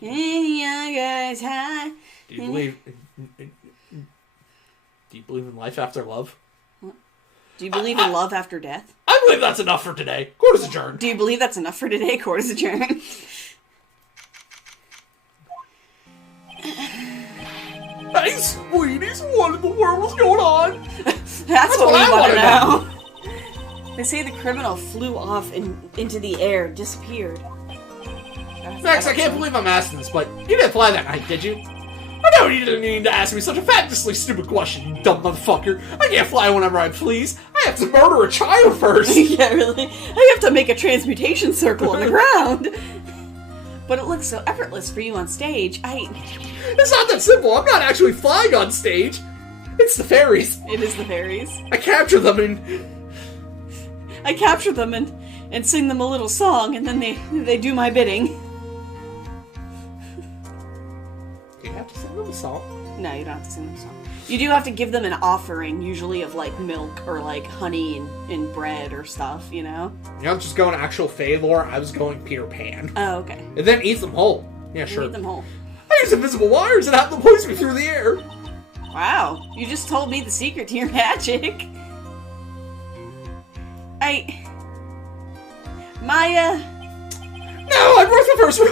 In young guy's high. Do you believe in life after love? Do you believe in love after death? I believe that's enough for today. Court is adjourned. Do you believe that's enough for today? Court is adjourned. Hey, sweeties, what in the world is going on? That's what what we I want to wanna know. They say the criminal flew off into the air, disappeared. Max, I can't believe I'm asking this, but you didn't fly that night, did you? I know you didn't need to ask me such a fabulously stupid question, you dumb motherfucker. I can't fly whenever I please. I have to murder a child first. Yeah, really? I have to make a transmutation circle on the ground. But it looks so effortless for you on stage. It's not that simple. I'm not actually flying on stage. It's the fairies. It is the fairies. I capture them and sing them a little song, and then they do my bidding. Do you have to sing them a song? No, you don't have to sing them a song. You do have to give them an offering, usually of like milk or like honey and bread or stuff, you know? You know, I'm just going actual Fae lore. I was going Peter Pan. Oh, okay. And then eat them whole. Yeah, You sure. eat them whole. I use invisible wires and have them hoist me through the air. Wow, you just told me the secret to your magic. Maya. No, I broke the first rule.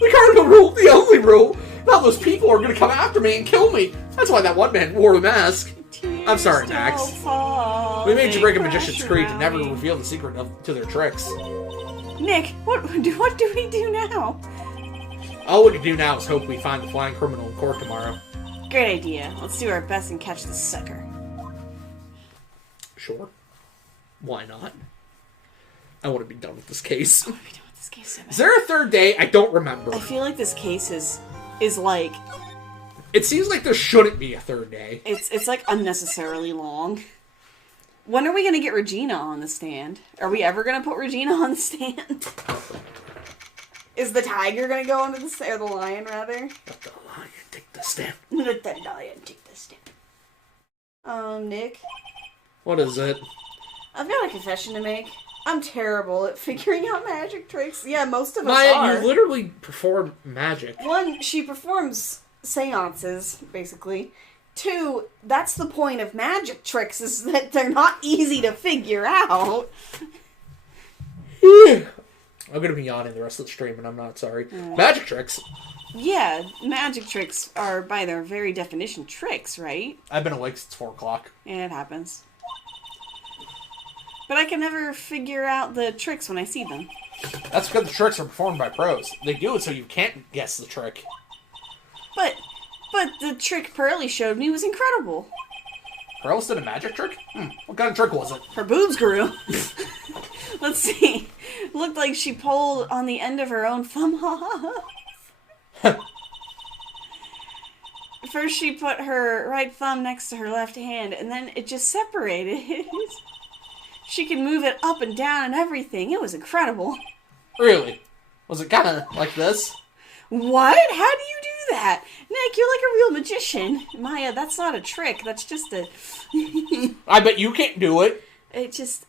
The cardinal rule, the only rule. Now those people are gonna come after me and kill me. That's why that one man wore the mask. I'm sorry, Max. We made you break a magician's creed to never reveal the secret to their tricks. Nick, what do we do now? All we can do now is hope we find the flying criminal in court tomorrow. Great idea. Let's do our best and catch this sucker. Sure. Why not? I want to be done with this case. What are we doing with this case so bad? Is there a third day? I don't remember. I feel like this case is like It seems like there shouldn't be a third day. it's like unnecessarily long. When are we gonna get Regina on the stand? Are we ever gonna put Regina on the stand? Is the tiger gonna go onto the stand, or the lion rather? Let the lion take the stand. Let the lion take the stand. Nick, What is it? I've got a confession to make. I'm terrible at figuring out magic tricks. Yeah, most of us Maya, are. you literally perform magic. One, she performs seances, basically. Two, that's the point of magic tricks, is that they're not easy to figure out. I'm gonna be yawning the rest of the stream, and I'm not sorry. Magic tricks. Yeah, magic tricks are, by their very definition, tricks, right? I've been awake since 4 o'clock. Yeah, it happens. But I can never figure out the tricks when I see them. That's because the tricks are performed by pros. They do it so you can't guess the trick. But the trick Pearly showed me was incredible. Pearls did a magic trick? What kind of trick was it? Her boobs grew. Let's see. Looked like she pulled on the end of her own thumb. First she put her right thumb next to her left hand, and then it just separated. She could move it up and down and everything. It was incredible. Really? Was it kind of like this? What? How do you do that? Nick, you're like a real magician. Maya, that's not a trick. That's just a... I bet you can't do it. I just...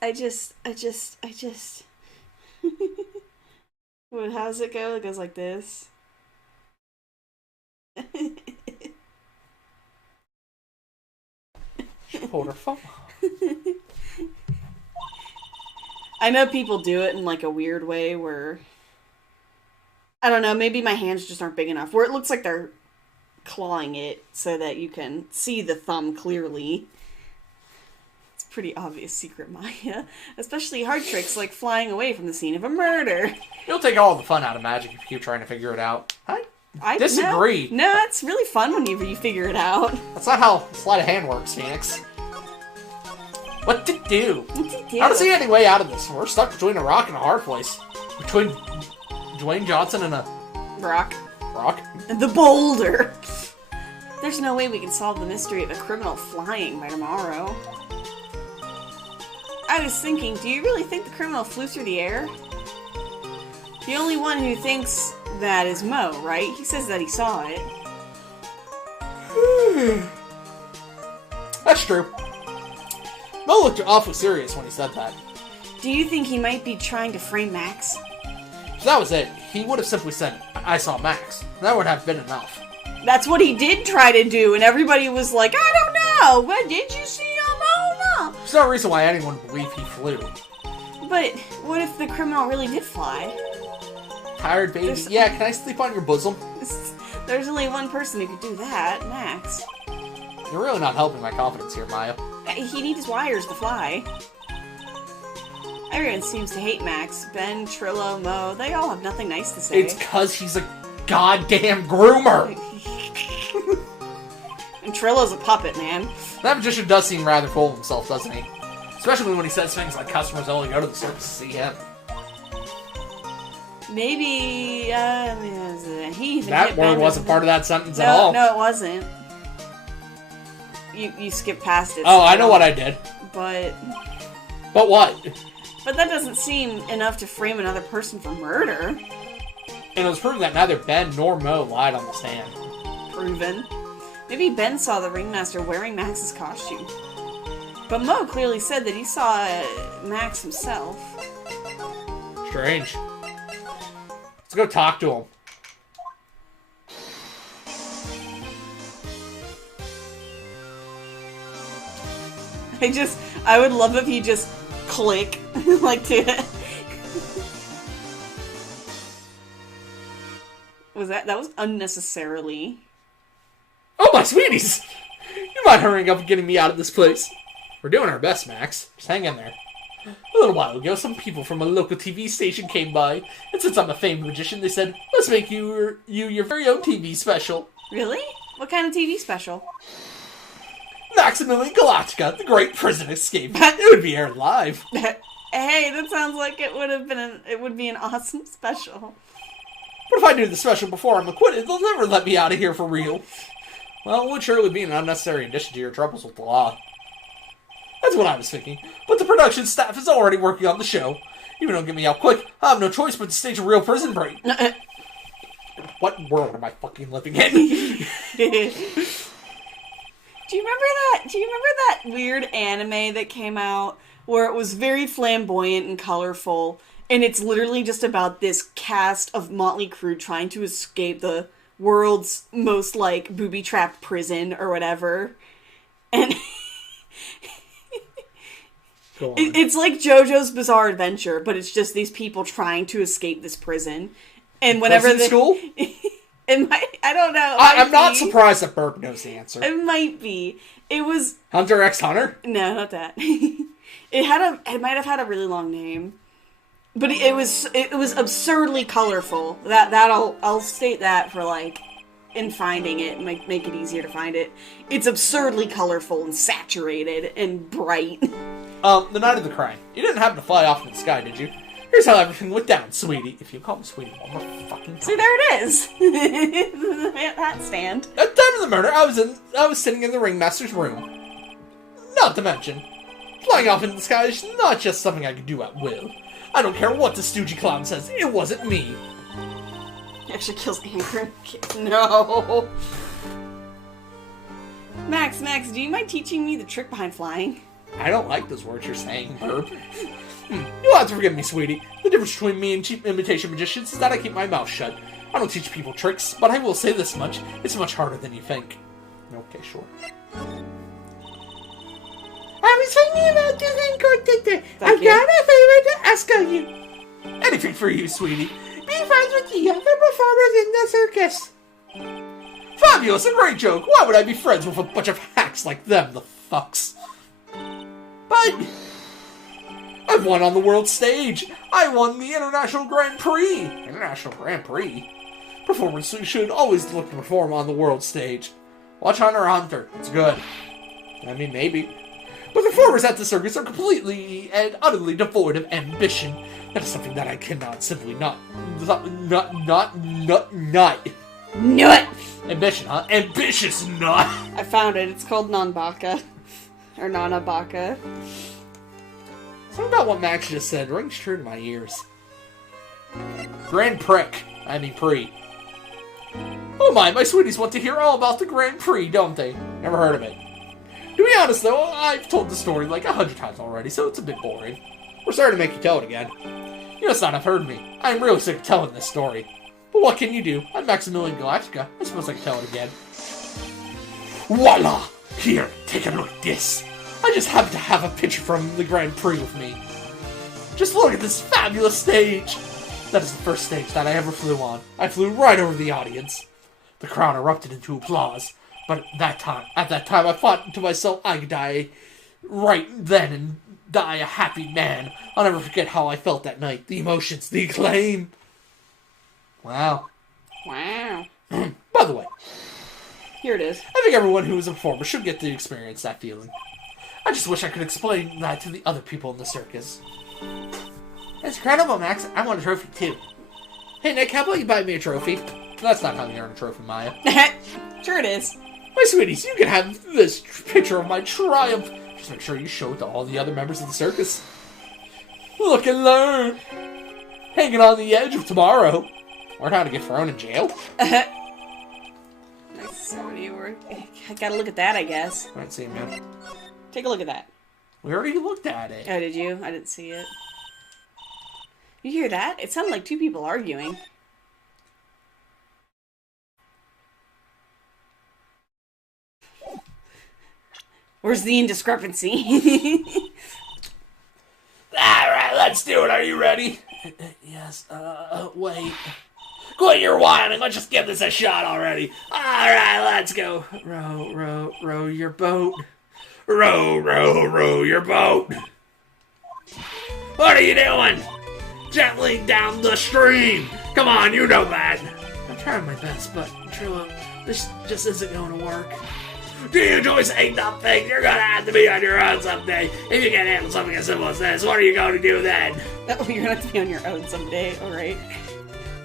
Well, how does it go? It goes like this. hold her phone. I know people do it in like a weird way where, I don't know, maybe my hands just aren't big enough, where it looks like they're clawing it so that you can see the thumb clearly. It's a pretty obvious secret, Maya. Especially hard tricks like flying away from the scene of a murder. You'll take all the fun out of magic if you keep trying to figure it out. I disagree. No, it's really fun whenever you figure it out. That's not how sleight of hand works, Phoenix. What to do? I don't see any way out of this. We're stuck between a rock and a hard place. Between Dwayne Johnson and a... Rock. The boulder. There's no way we can solve the mystery of a criminal flying by tomorrow. I was thinking, do you really think the criminal flew through the air? The only one who thinks that is Mo, right? He says that he saw it. That's true. Mo looked awfully serious when he said that. Do you think he might be trying to frame Max? If that was it, he would have simply said, I saw Max. That would have been enough. That's what he did try to do, and everybody was like, I don't know! What, did you see him? Oh, no! There's no reason why anyone would believe he flew. But what if the criminal really did fly? Tired baby. Yeah, can I sleep on your bosom? There's only one person who could do that, Max. You're really not helping my confidence here, Maya. He needs his wires to fly. Everyone seems to hate Max. Ben, Trillo, Mo, they all have nothing nice to say. It's 'cause he's a goddamn groomer! And Trillo's a puppet, man. That magician does seem rather full of himself, doesn't he? Especially when he says things like customers only go to the circus to see him. Maybe, he even That hit word Ben wasn't as- part of that sentence at all. No, it wasn't. You skipped past it. Oh, I know what I did. But what? But that doesn't seem enough to frame another person for murder. And it was proven that neither Ben nor Mo lied on the stand. Proven. Maybe Ben saw the ringmaster wearing Max's costume. But Mo clearly said that he saw Max himself. Strange. Let's go talk to him. I would love if he just click, like to... That was unnecessarily... Oh, my sweeties! You mind hurrying up and getting me out of this place? We're doing our best, Max. Just hang in there. A little while ago, some people from a local TV station came by, and since I'm a famed magician, they said, let's make you your very own TV special. Really? What kind of TV special? Maximilian Galactica, the Great Prison Escape. It would be aired live. Hey, that sounds like it would be an awesome special. What if I do the special before I'm acquitted? They'll never let me out of here for real. Well, it would surely be an unnecessary addition to your troubles with the law. That's what I was thinking. But the production staff is already working on the show. If you don't get me out quick, I have no choice but to stage a real prison break. What world am I fucking living in? Do you remember that weird anime that came out where it was very flamboyant and colorful, and it's literally just about this cast of Motley Crue trying to escape the world's most, like, booby-trapped prison or whatever? And it's like JoJo's Bizarre Adventure, but it's just these people trying to escape this prison. And whenever prison school? I don't know. I'm not surprised that Burp knows the answer. It might be. It was Hunter x Hunter? No, not that. It might have had a really long name, but it was absurdly colorful. I'll state that for like in finding it, make it easier to find it. It's absurdly colorful and saturated and bright. The night of the crime. You didn't happen to fly off in the sky, did you? Here's how everything went down, sweetie. If you call me sweetie one more fucking time. See, there it is. That stand. At the time of the murder, I was sitting in the ringmaster's room. Not to mention, flying off into the sky is not just something I can do at will. I don't care what the stoogey clown says. It wasn't me. He actually kills Anchor. No. Max, do you mind teaching me the trick behind flying? I don't like those words you're saying, Burp. You'll have to forgive me, sweetie. The difference between me and cheap imitation magicians is that I keep my mouth shut. I don't teach people tricks, but I will say this much. It's much harder than you think. Okay, sure. I was thinking about this in court today. Thank I've you. got a favor to ask of you. Anything for you, sweetie. Be friends with the other performers in the circus. Fabulous, a great joke. Why would I be friends with a bunch of hacks like them, the fucks? But I've won on the world stage. I won the International Grand Prix. International Grand Prix? Performers should always look to perform on the world stage. Watch Hunter x Hunter. It's good. I mean, maybe. But performers at the circus are completely and utterly devoid of ambition. That is something that I cannot simply not. Nut! Ambition, huh? Ambitious nut! I found it. It's called non-baka. Or nana-baka. Something about what Max just said rings true to my ears. Grand Prick. I mean, Prix. Oh my sweeties want to hear all about the Grand Prix, don't they? Never heard of it. To be honest though, I've told the story like 100 times already, so it's a bit boring. We're sorry to make you tell it again. You must not have heard me. I'm really sick of telling this story. But what can you do? I'm Maximilian Galactica. I suppose I can tell it again. Voila! Here, take a look at this. I just happen to have a picture from the Grand Prix with me. Just look at this fabulous stage. That is the first stage that I ever flew on. I flew right over the audience. The crowd erupted into applause. But at that time, I thought to myself, I could die right then and die a happy man. I'll never forget how I felt that night. The emotions, the acclaim. Wow. Wow. By the way, Here it is. I think everyone who is a performer should get to experience that feeling. I just wish I could explain that to the other people in the circus. It's incredible, Max. I want a trophy, too. Hey, Nick, how about you buy me a trophy? That's not how you earn a trophy, Maya. Sure it is. My sweeties, you can have this picture of my triumph. Just make sure you show it to all the other members of the circus. Look and learn. Hanging on the edge of tomorrow. Learn how to get thrown in jail. Nice. I gotta look at that, I guess. Alright, see you, man. Take a look at that. We already looked at it. Oh, did you? I didn't see it. You hear that? It sounded like two people arguing. Where's the indiscrepancy? Alright, let's do it. Are you ready? Yes, wait. Quit your whining. Let's just give this a shot already. Alright, let's go. Row, row, row your boat. Row, row, row your boat. What are you doing? Gently down the stream. Come on, you know that. I'm trying my best, but Trillo, this just isn't going to work. Do you enjoy saying nothing? You're gonna have to be on your own someday. If you can't handle something as simple as this, what are you going to do then? Oh, you're gonna have to be on your own someday, alright.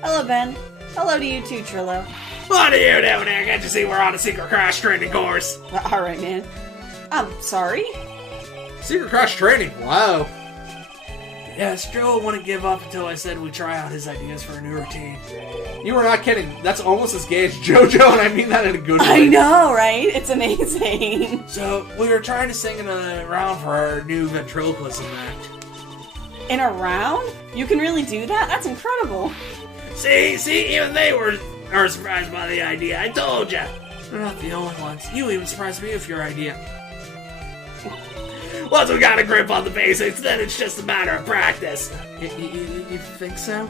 Hello, Ben. Hello to you too, Trillo. What are you doing here? Can't you see we're on a secret crash training course? Alright, man. I'm sorry. Secret crash training? Wow. Yes, Joe wouldn't give up until I said we'd try out his ideas for a new routine. You were not kidding. That's almost as gay as JoJo, and I mean that in a good way. I know, right? It's amazing. So, we were trying to sing in a round for our new ventriloquism act. In a round? You can really do that? That's incredible. See, even they were surprised by the idea. I told ya. We're not the only ones. You even surprised me with your idea. Once we got a grip on the basics, then it's just a matter of practice. You think so?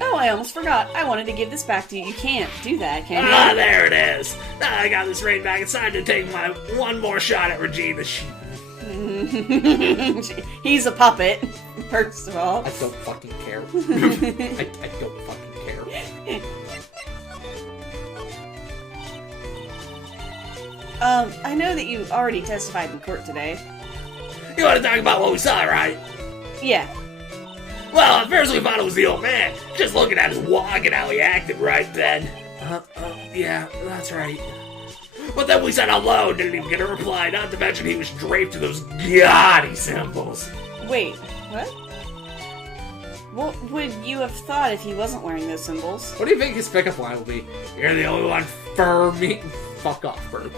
Oh, I almost forgot. I wanted to give this back to you. You can't do that, can you? Ah, there it is. Now I got this rain back. It's time to take my one more shot at Regina. He's a puppet, first of all. I don't fucking care. I don't fucking care. I know that you already testified in court today. You want to talk about what we saw, right? Yeah. Well, at first we thought it was the old man. Just looking at his walk and how he acted, right, Ben? Yeah, that's right. But then we said hello and didn't even get a reply, not to mention he was draped in those gaudy symbols. Wait, what? What would you have thought if he wasn't wearing those symbols? What do you think his pickup line will be? You're the only one for me. Fuck off, Bert.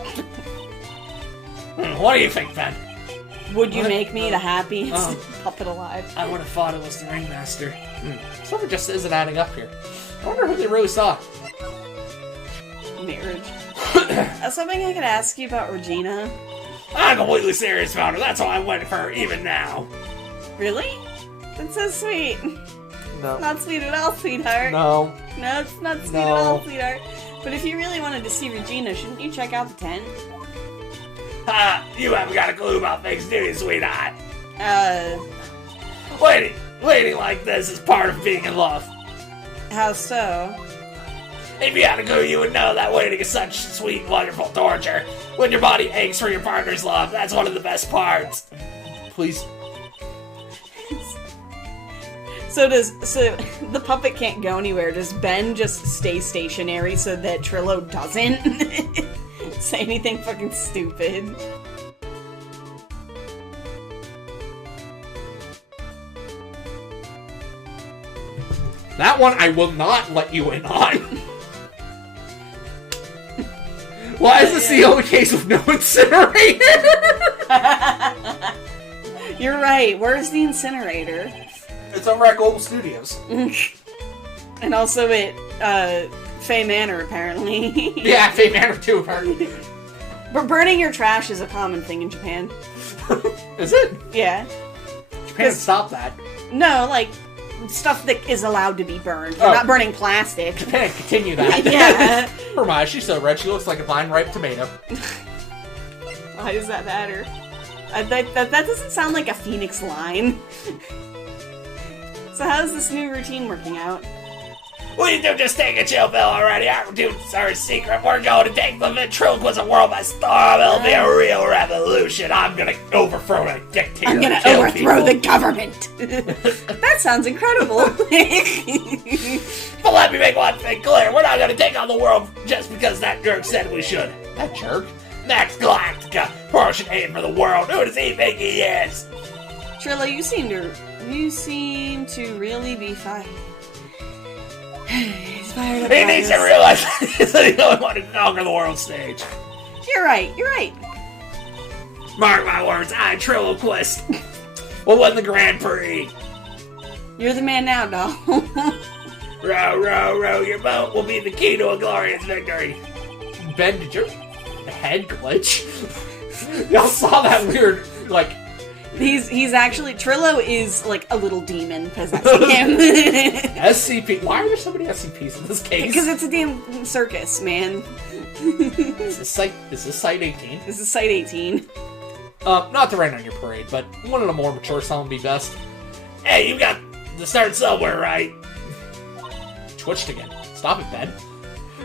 What do you think, Ben? Would you make me the happiest puppet alive? I would have thought it was the ringmaster. Something just isn't adding up here. I wonder who they really saw. Marriage. Something I could ask you about Regina. I'm completely serious about her. That's why I'm waiting for her even now. Really? That's so sweet. No. Not sweet at all, sweetheart. No. No, it's not sweet at all, sweetheart. But if you really wanted to see Regina, shouldn't you check out the tent? You haven't got a clue about things, do you, sweetheart? Waiting like this is part of being in love. How so? If you had a clue, you would know that waiting is such sweet, wonderful torture. When your body aches for your partner's love, that's one of the best parts. Please. So the puppet can't go anywhere. Does Ben just stay stationary so that Trillo doesn't say anything fucking stupid? That one I will not let you in on. Why is this the only case with no incinerator? You're right. Where's the incinerator? It's over at Global Studios. And also at Fay Manor, apparently. Yeah, Fate Manor too, apparently. But burning your trash is a common thing in Japan. Is it? Yeah. Japan stop that. No, like, stuff that is allowed to be burned. You're not burning plastic. Japan, continue that. Yeah. Her mind, she's so red, she looks like a vine-ripe tomato. Why does that matter? That doesn't sound like a Phoenix line. So how's this new routine working out? We do just take a chill pill already. Our dudes are a secret. We're going to take the ventriloquism world by storm. It'll be a real revolution. I'm gonna overthrow a dictator. I'm gonna overthrow the government. That sounds incredible. But let me make one thing clear. We're not gonna take on the world just because that jerk said we should. That jerk? Max Galactica, Porsche aim for the world. Who does he think he is? Trillo, you seem to really be fine. He's fired up. He by needs to this. realize he's the only one who can conquer the world stage. You're right. Mark my words, I, Trilloquist, will win the Grand Prix. You're the man now, doll. Row, row, row, your boat will be the key to a glorious victory. Ben, did your head glitch? Y'all saw that weird, like... He's actually... Trillo is, like, a little demon possessing him. SCP. Why are there so many SCPs in this case? Because it's a damn circus, man. Is this site 18? This is Site 18. Not to rain on your parade, but one of the more mature some would be best. Hey, you got to start somewhere, right? Twitched again. Stop it, Ben.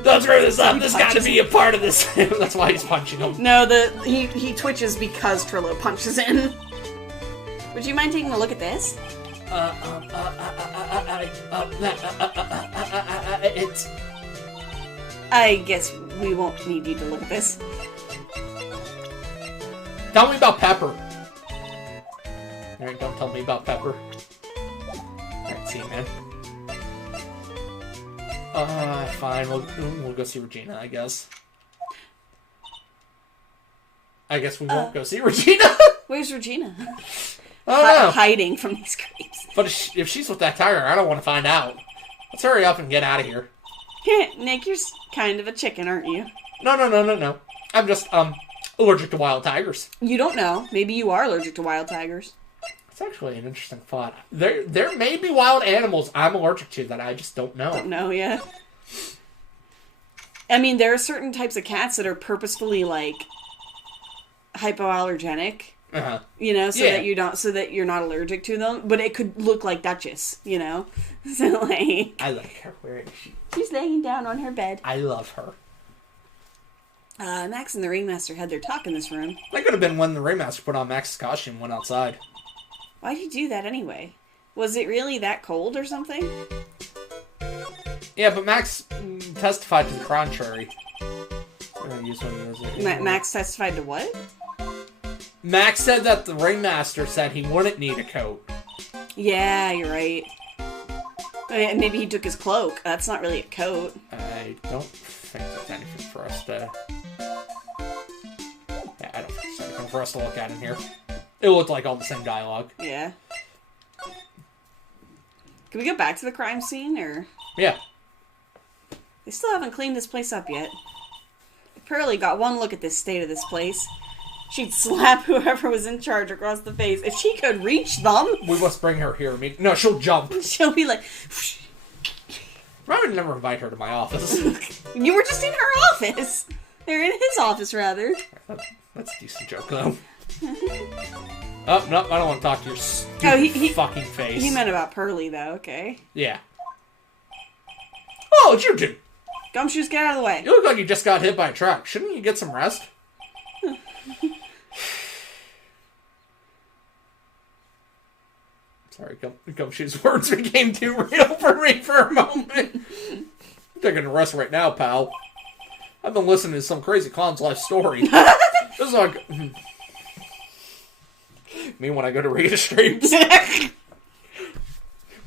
Don't screw this up. This got to be a part of this. That's why he's punching him. No, he twitches because Trillo punches in. Would you mind taking a look at this? It's... I guess we won't need you to look at this. Tell me about Pepper. Alright, don't tell me about Pepper. Alright, see you, man. Fine, we'll go see Regina, I guess. I guess we won't go see Regina. Where's Regina? I don't know. Hiding from these creeps. But if she's with that tiger, I don't want to find out. Let's hurry up and get out of here. Nick, you're kind of a chicken, aren't you? No. I'm just, allergic to wild tigers. You don't know. Maybe you are allergic to wild tigers. It's actually an interesting thought. There may be wild animals I'm allergic to that I just don't know. Don't know, yeah. I mean, there are certain types of cats that are purposefully, like, hypoallergenic. Uh-huh. You know, so that you're not allergic to them. But it could look like Duchess, you know? So, like... I like her. Where is she? She's laying down on her bed. I love her. Max and the Ringmaster had their talk in this room. That could have been when the Ringmaster put on Max's costume and went outside. Why'd you do that anyway? Was it really that cold or something? Yeah, but Max testified to the contrary. Max testified to what? Max said that the Ringmaster said he wouldn't need a coat. Yeah, you're right. Maybe he took his cloak. That's not really a coat. I don't think there's anything for us to... Yeah, I don't think there's anything for us to look at in here. It looked like all the same dialogue. Yeah. Can we go back to the crime scene, or...? Yeah. They still haven't cleaned this place up yet. Pearly got one look at this state of this place. She'd slap whoever was in charge across the face. If she could reach them... We must bring her here. No, she'll jump. She'll be like... I would never invite her to my office. You were just in her office. They're in his office, rather. That's a decent joke, though. Oh, no, I don't want to talk to your stupid fucking face. He meant about Pearly, though, okay. Yeah. Oh, it's you two. Gumshoes, get out of the way. You look like you just got hit by a truck. Shouldn't you get some rest? Sorry, Gumshoe's words became too real for me for a moment. I'm taking a rest right now, pal. I've been listening to some crazy clown's life story. This is like... Me when I go to Rhea streams.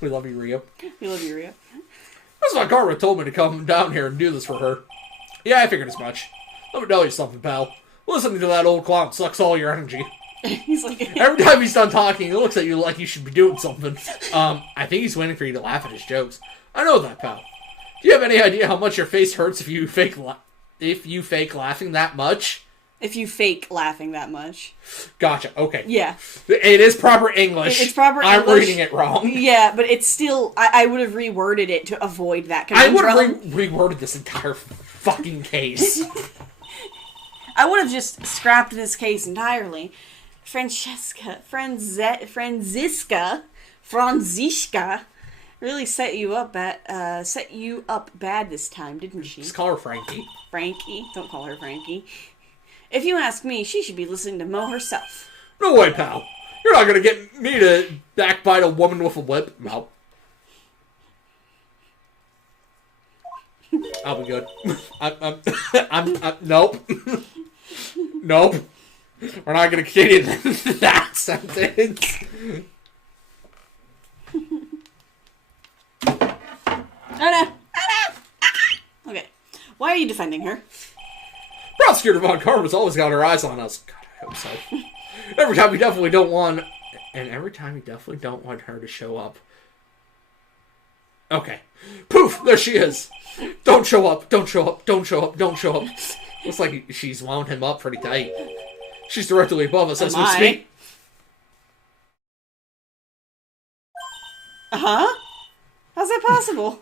We love you, Rhea. We love you, Rhea. This is why Karma told me to come down here and do this for her. Yeah, I figured as much. Let me tell you something, pal. Listening to that old clown sucks all your energy. He's like... Every time he's done talking, he looks at you like you should be doing something. I think he's waiting for you to laugh at his jokes. I know that, pal. Do you have any idea how much your face hurts if you fake laughing that much? If you fake laughing that much. Gotcha, okay. Yeah. It is proper English. It's proper English. I'm reading it wrong. Yeah, but it's still... I would have reworded it to avoid that conundrum. I would have reworded this entire fucking case. I would have just scrapped this case entirely. Franziska really set you up bad this time, didn't she? Just call her Frankie. Frankie? Don't call her Frankie. If you ask me, she should be listening to Mo herself. No way, pal. You're not gonna get me to backbite a woman with a whip. No. I'll be good. Nope. Nope. We're not gonna continue that sentence. Oh no! Okay. Why are you defending her? Prosecutor Von Karma's always got her eyes on us. God, I hope so. Every time we definitely don't want her to show up. Okay. Poof! There she is! Don't show up! Don't show up! Don't show up! Don't show up! Looks like she's wound him up pretty tight. She's directly above us as we speak. Uh-huh? How's that possible?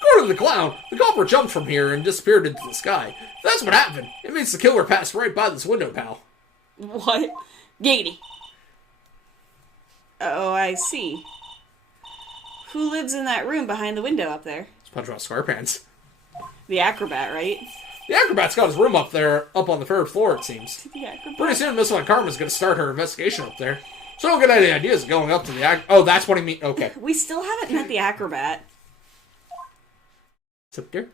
According to the clown, the culprit jumped from here and disappeared into the sky. If that's what happened, it means the killer passed right by this window, pal. What? Giggity. Oh, I see. Who lives in that room behind the window up there? SpongeBob SquarePants. The acrobat, right? The acrobat's got his room up there, up on the third floor, it seems. The acrobat. Pretty soon, Miss Von Karma's going to start her investigation up there. So don't get any ideas of going up to the Oh, that's what he means. Okay. We still haven't met the acrobat. It's up there.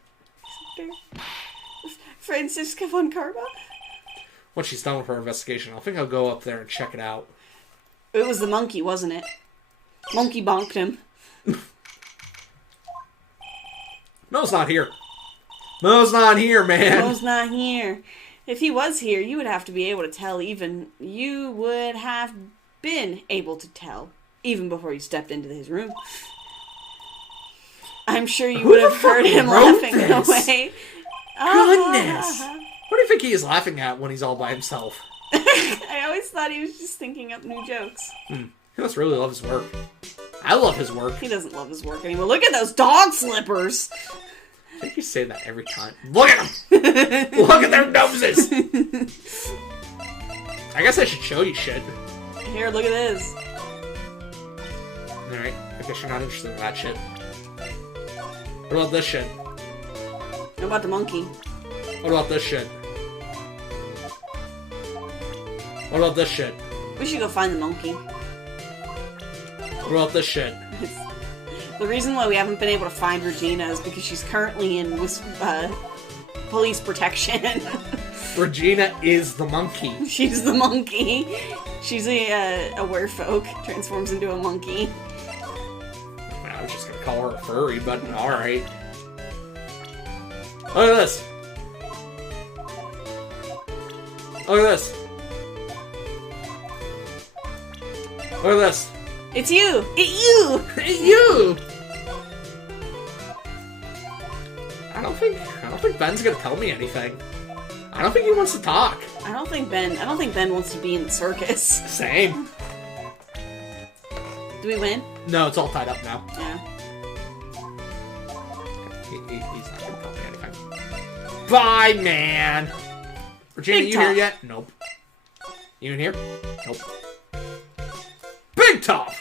Franziska von Karma? Once she's done with her investigation, I think I'll go up there and check it out. It was the monkey, wasn't it? Monkey bonked him. Mo's not here. Mo's not here, man. Mo's not here. If he was here, you would have to be able to tell you would have been able to tell even before you stepped into his room. I'm sure you would have heard him laughing away. Goodness. What do you think he is laughing at when he's all by himself? I always thought he was just thinking up new jokes. He must really love his work. I love his work. He doesn't love his work anymore. Look at those dog slippers! I think you say that every time. Look at them! Look at their noses! I guess I should show you shit. Here, look at this. Alright, I guess you're not interested in that shit. What about this shit? What about the monkey? What about this shit? What about this shit? We should go find the monkey. What about this shit? The reason why we haven't been able to find Regina is because she's currently in police protection. Regina is the monkey. She's the monkey. She's a werewolf. Transforms into a monkey. I was just gonna call her a furry, but alright. Look at this. Look at this. Look at this. It's you! It's you! It's you! I don't think Ben's gonna tell me anything. I don't think he wants to talk. I don't think Ben wants to be in the circus. Same. Do we win? No, it's all tied up now. Yeah. He's not gonna kill me anytime. Bye, man. Regina, Big you here Top. yet? Nope. You in here? Nope. Big Top.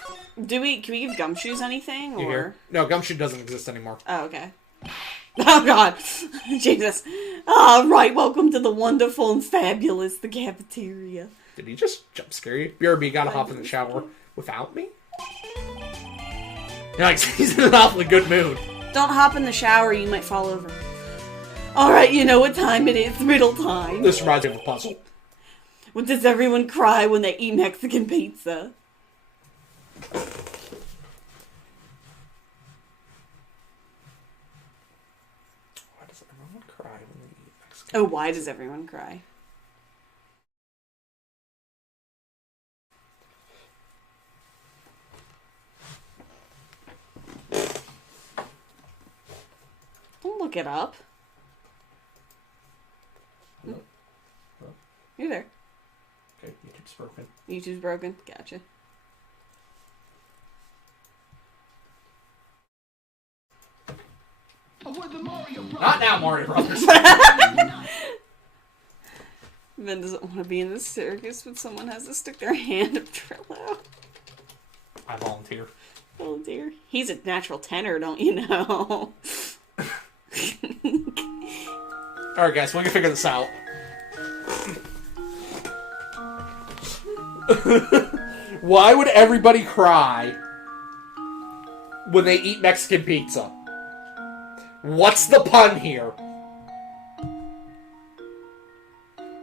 Can we give Gumshoes anything, You or? here? No, Gumshoe doesn't exist anymore. Oh, okay. Oh, God. Jesus. All right, welcome to the wonderful and fabulous, the cafeteria. Did he just jump scare you? BRB gotta hop in the shower without me? Yeah, he's in an awfully good mood. Don't hop in the shower, you might fall over. All right, you know what time it is, riddle time. This reminds me of a puzzle. What does everyone cry when they eat Mexican pizza? Why does everyone cry when they eat Mexican? Oh, why does everyone cry? Don't look it up. Hello? Hello? You're there. Okay, YouTube's broken. YouTube's broken. Gotcha. Not now, Mario Brothers. Ben doesn't want to be in the circus, but someone has to stick their hand up Trillo. I volunteer. Oh dear. He's a natural tenor, don't you know? Alright, guys, we can figure this out. Why would everybody cry when they eat Mexican pizza? What's the pun here?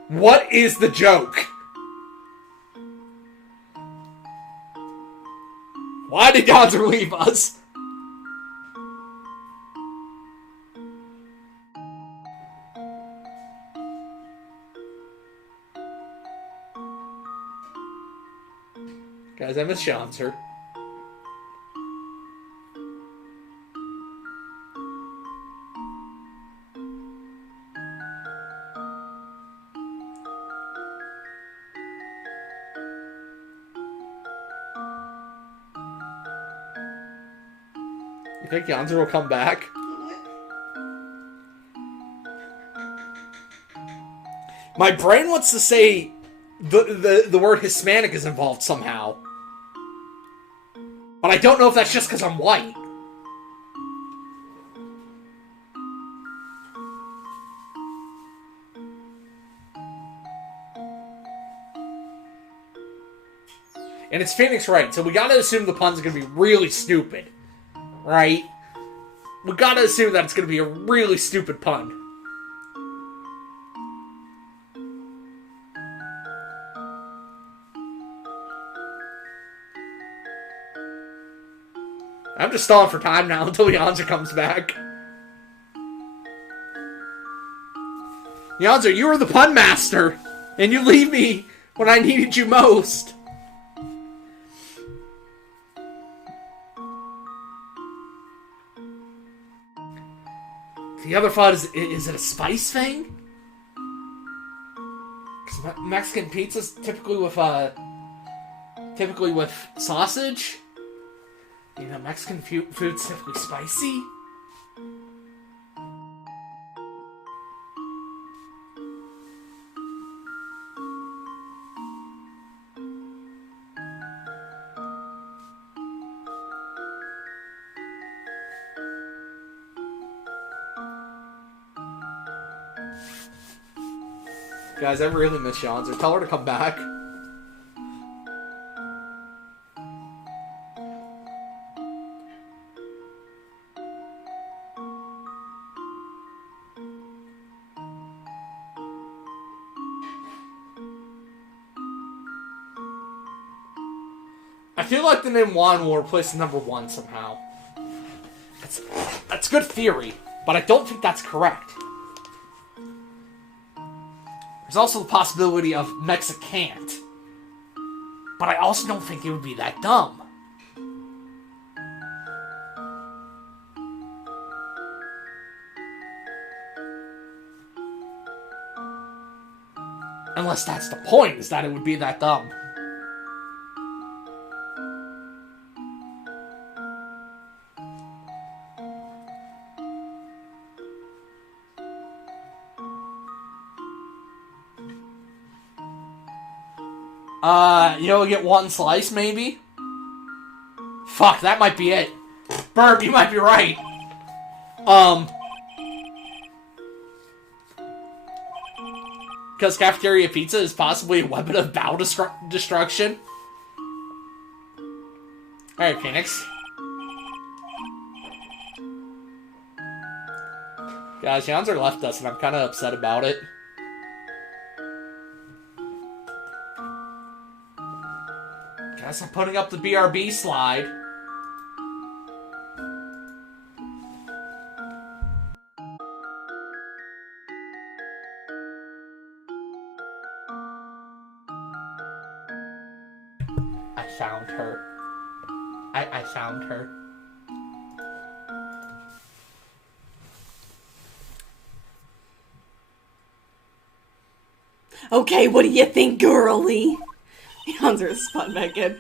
What is the joke? Why did Gonzer leave us? Guys, I miss Gonzer. You think Gonzer will come back? My brain wants to say the word Hispanic is involved somehow. But I don't know if that's just because I'm white. And it's Phoenix Wright, so we gotta assume the pun's gonna be really stupid. Right? We gotta assume that it's gonna be a really stupid pun. I'm just stalling for time now until Yonzer comes back. Yonzer, you were the pun master, and you leave me when I needed you most. The other thought is it a spice thing? Because Mexican pizza's typically with sausage. You know, Mexican food's typically spicy. Guys, I really miss Yonzer. Tell her to come back. I feel like the name Juan will replace number 1 somehow. That's good theory, but I don't think that's correct. There's also the possibility of Mexicant, but I also don't think it would be that dumb. Unless that's the point, is that it would be that dumb. You'll get one slice, maybe? Fuck, that might be it. Burp, you might be right. Because cafeteria pizza is possibly a weapon of bowel destruction. Alright, Phoenix. Guys, Janzer left us, and I'm kind of upset about it. Guess I'm putting up the BRB slide. I found her. I found her. Okay, what do you think, girly? Hanser spun back in.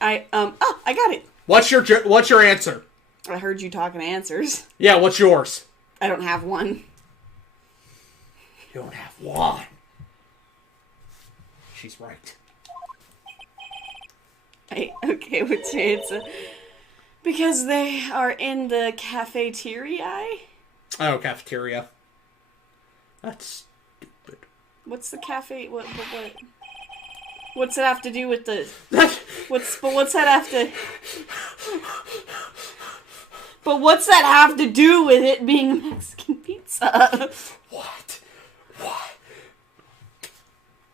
I got it. What's your answer? I heard you talking answers. Yeah, what's yours? I don't have one. You don't have one. She's right. Okay, what's your answer? Because they are in the cafeteria? Oh, cafeteria. That's stupid. What's the cafe? What? What's it have to do with the? What's that have to? But what's that have to do with it being Mexican pizza? What?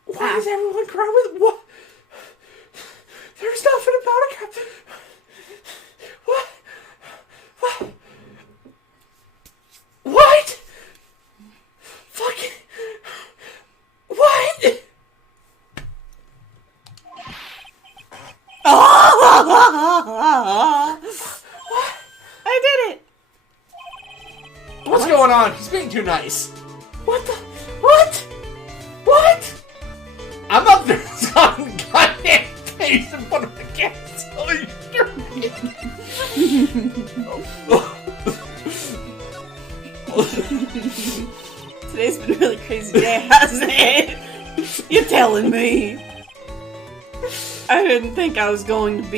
Why is everyone crying with what? There's nothing about a captain. What? Fucking. What? I did it. What's going on? He's being too nice. What the? What? I'm up there on the goddamn face in front of the gas. Holy Today's been a really crazy day, hasn't it? You're telling me. I didn't think it was going to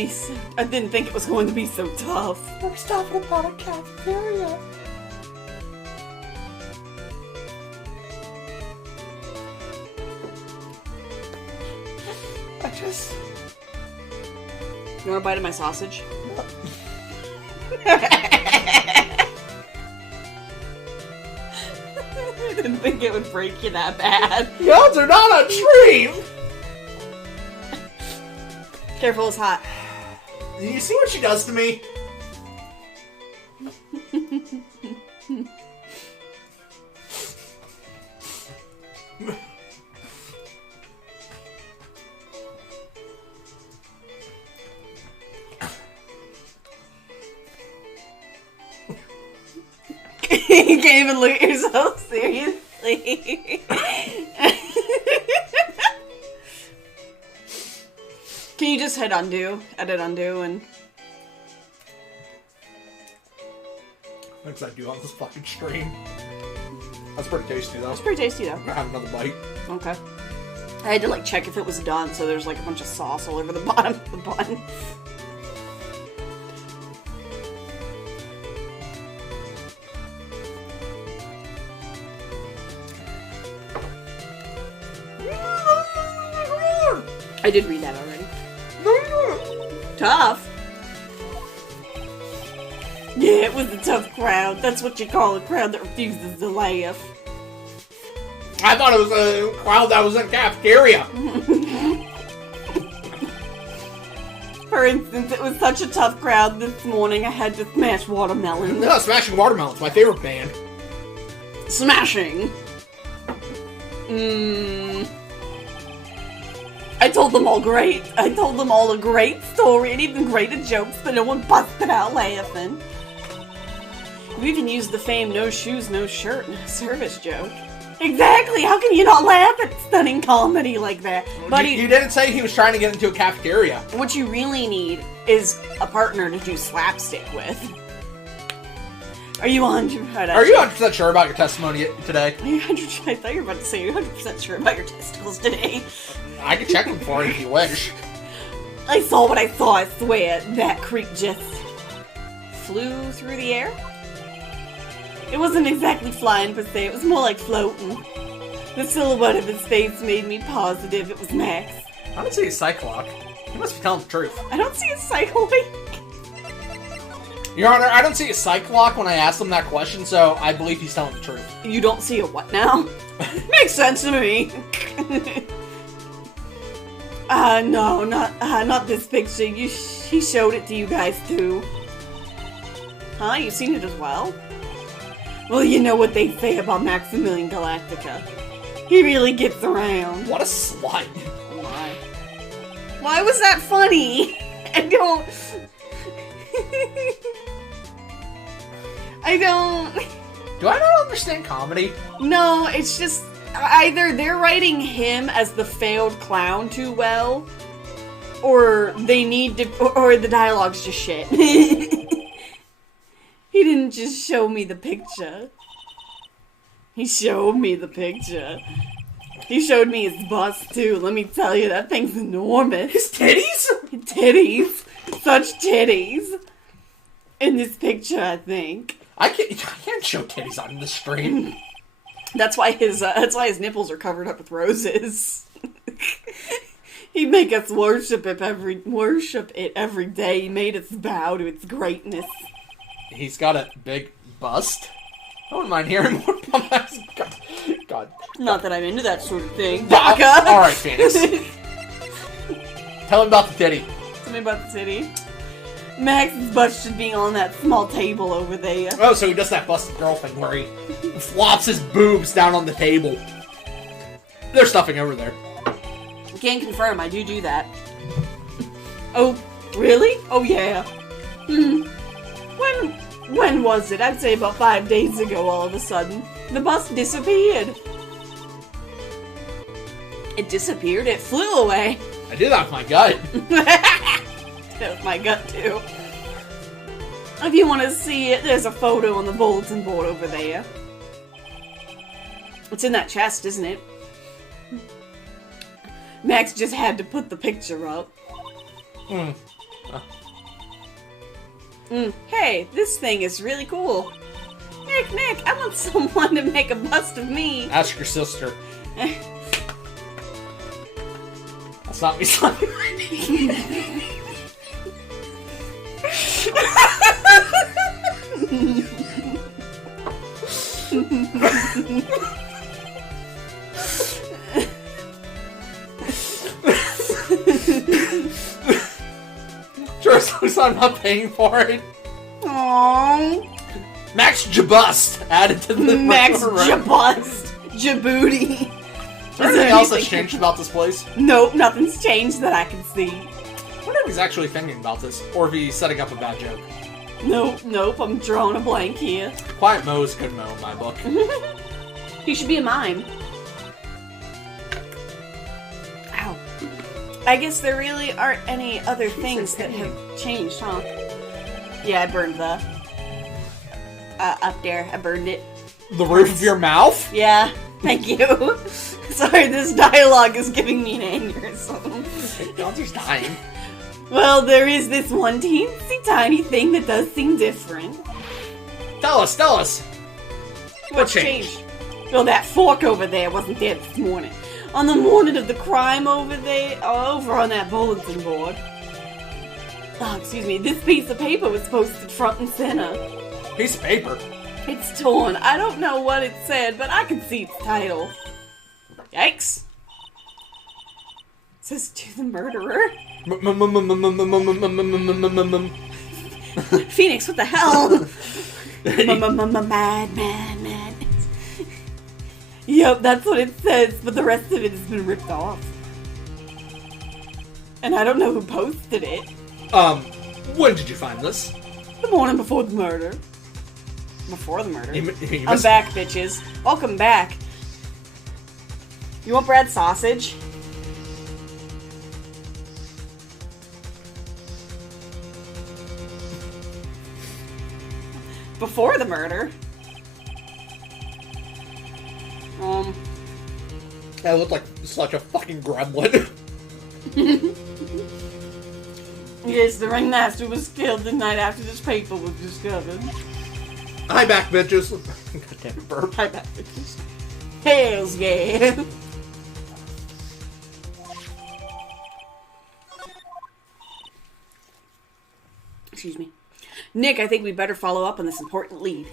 be so tough. We're stopping about a cafeteria. You want a bite of my sausage? I didn't think it would break you that bad. The odds are not on tree! Careful, it's hot. Do you see what she does to me? You can't even look at yourself seriously. Can you just hit undo? Edit undo and... Thanks I do on this fucking stream. That's pretty tasty though. It's pretty tasty though. I'm gonna have another bite. Okay. I had to like check if it was done, so there's like a bunch of sauce all over the bottom of the bun. I did read that already. Tough? Yeah, it was a tough crowd. That's what you call a crowd that refuses to laugh. I thought it was a crowd that was in the cafeteria. For instance, it was such a tough crowd this morning I had to smash watermelon. No, Smashing Watermelon's my favorite band. Smashing. I told them all a great story and even greater jokes, but no one busted out laughing. You even used the famed no shoes, no shirt in a service joke. Exactly. How can you not laugh at stunning comedy like that? Buddy, You didn't say he was trying to get into a cafeteria. what you really need is a partner to do slapstick with. Are you 100%? Are you 100% sure about your testimony today? Are you 100%? I thought you were about to say you're 100% sure about your testicles today. I can check them for you if you wish. I saw what I saw, I swear. That creep just flew through the air. It wasn't exactly flying per se, it was more like floating. The silhouette of his face made me positive it was Max. I don't see a Cyclock. He must be telling the truth. I don't see a cycloid. Your Honor, I don't see a Cyclock when I asked him that question, so I believe he's telling the truth. You don't see a what now? Makes sense to me. No, not this picture. He showed it to you guys too. Huh? You've seen it as well? Well, you know what they say about Maximilian Galactica. He really gets around. What a slut. Why? Why was that funny? I don't... Do I not understand comedy? No, it's just... Either they're writing him as the failed clown too well, or they need to... Or the dialogue's just shit. He didn't just show me the picture. He showed me the picture. He showed me his bust, too. Let me tell you, that thing's enormous. His titties? Titties. Such titties. In this picture, I think. I can't show titties on the stream. That's why his nipples are covered up with roses. He'd make us worship it every day. He made us bow to its greatness. He's got a big bust. I wouldn't mind hearing more about that. God. Not that I'm into that sort of thing. Alright, Baka! Phoenix. Tell him about the titty. Tell me about the titty. Max's butt should be on that small table over there. Oh, so he does that busted girl thing where he flops his boobs down on the table. There's stuffing over there. Can't confirm, I do that. Oh, really? Oh, yeah. When was it? I'd say about 5 days ago all of a sudden. The bus disappeared. It disappeared? It flew away. I did that with my gut. That was my gut, too. If you want to see it, there's a photo on the bulletin board over there. It's in that chest, isn't it? Max just had to put the picture up. Hey, this thing is really cool. Nick, I want someone to make a bust of me. Ask your sister. That's not me slapping my knee. Just I'm not paying for it. Aww. Max Jabust added to the Max right. Jabust. Djibouti. Is there anything else that's changed about this place? Nope, nothing's changed that I can see. I wonder if he's actually thinking about this, or if he's setting up a bad joke. Nope, I'm drawing a blank here. Quiet Mo is good Mo in my book. He should be a mime. Ow. I guess there really aren't any other things that have changed, huh? Yeah, I burned the... up there, I burned it. The roof of your mouth? Yeah, thank you. Sorry, this dialogue is giving me an aneurysm. John's dying. Well, there is this one teensy tiny thing that does seem different. Tell us. What's changed? Well, that fork over there wasn't there this morning. On the morning of the crime over on that bulletin board. Oh, excuse me, this piece of paper was posted front and center. Piece of paper? It's torn. I don't know what it said, but I can see its title. Yikes. It says, to the murderer. Phoenix, what the hell? Mad. Yep, that's what it says, but the rest of it has been ripped off. And I don't know who posted it. When did you find this? The morning before the murder. Before the murder. You I'm back, bitches. Welcome back. You want Brad's sausage? Before the murder. I look like such a fucking gremlin. Yes, the ringmaster was killed the night after this paper was discovered. Hi back, bitches. Goddamn burp. Hi back, bitches. Hells yeah. Excuse me. Nick, I think we better follow up on this important lead.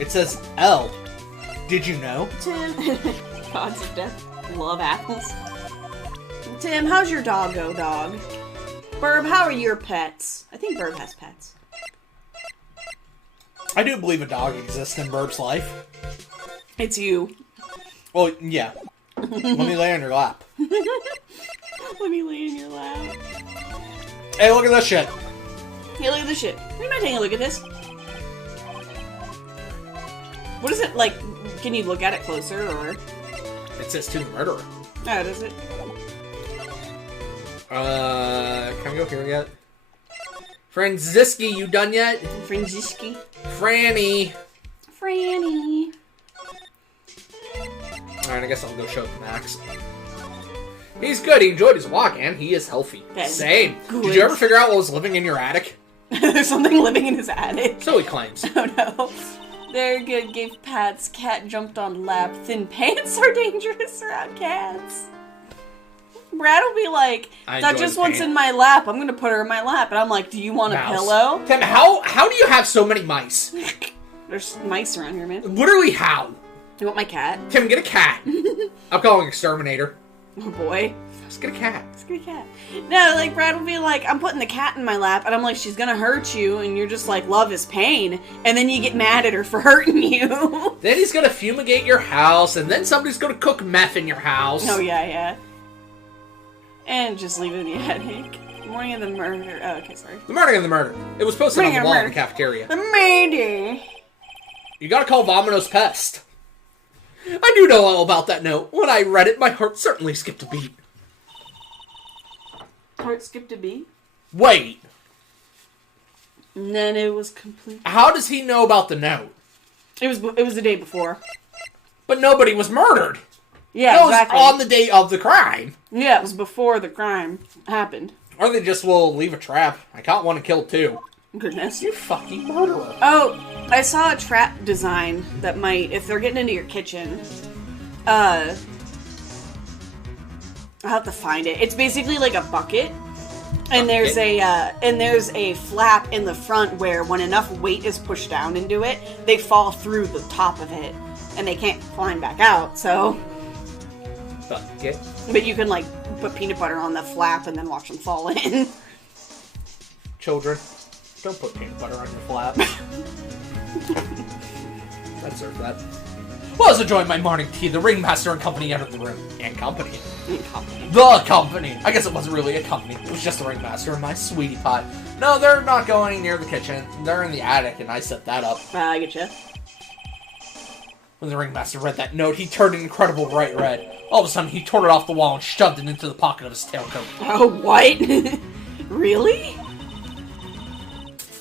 It says L. Did you know? Tim. Gods of death. Love apples. Tim, how's your doggo dog? Burb, how are your pets? I think Burb has pets. I do believe a dog exists in Burb's life. It's you. Well, yeah. Let me lay on your lap. Let me lay in your lap. Hey, look at this shit. Hey, look at this shit. You might take a look at this. What is it like? Can you look at it closer, or? It says to the murderer. Oh, does it? Can we go here yet? Franziski, you done yet? Franziski. Franny. Franny. Alright, I guess I'll go show it to Max. He's good. He enjoyed his walk, and he is healthy. That's Same. good. Did you ever figure out what was living in your attic? There's something living in his attic. So he claims. Oh no. Very good. Gave Pats. Cat jumped on lap. Thin pants are dangerous around cats. Brad will be like, that just wants in my lap. I'm gonna put her in my lap. And I'm like, do you want a pillow? Tim, how do you have so many mice? There's mice around here, man. Literally how? You want my cat? Tim, get a cat. I'm calling Exterminator. Oh boy. Just get a cat. Let's get a cat. No, like, Brad will be like, I'm putting the cat in my lap, and I'm like, she's gonna hurt you, and you're just like, love is pain. And then you get mad at her for hurting you. Then he's gonna fumigate your house, and then somebody's gonna cook meth in your house. Oh, yeah. And just leave it in the attic. Morning of the murder. Oh, okay, sorry. The morning of the murder. It was posted on the wall in the The cafeteria. murder. You gotta call Vomino's Pest. I do know all about that note. When I read it, my heart certainly skipped a beat. Heart skipped a beat. Wait. And then it was complete. How does he know about the note? It was the day before. But nobody was murdered. Yeah, It was exactly. on the day of the crime. Yeah, it was before the crime happened. Or they just will leave a trap. I caught one and killed two. Goodness. You fucking murderer. Oh, I saw a trap design that might, if they're getting into your kitchen, I'll have to find it. It's basically like a bucket, and there's a flap in the front where when enough weight is pushed down into it, they fall through the top of it, and they can't climb back out. So, Bucket. but you can like put peanut butter on the flap and then watch them fall in. Children, don't put peanut butter on your flap. I'd serve that. Well, as I joined my morning tea, the ringmaster and company entered the room. And company. The company. I guess it wasn't really a company. It was just the ringmaster and my sweetie pie. No, they're not going near the kitchen. They're in the attic, and I set that up. I get you. When the ringmaster read that note, he turned an incredible bright red. All of a sudden, he tore it off the wall and shoved it into the pocket of his tailcoat. Oh, what? Really?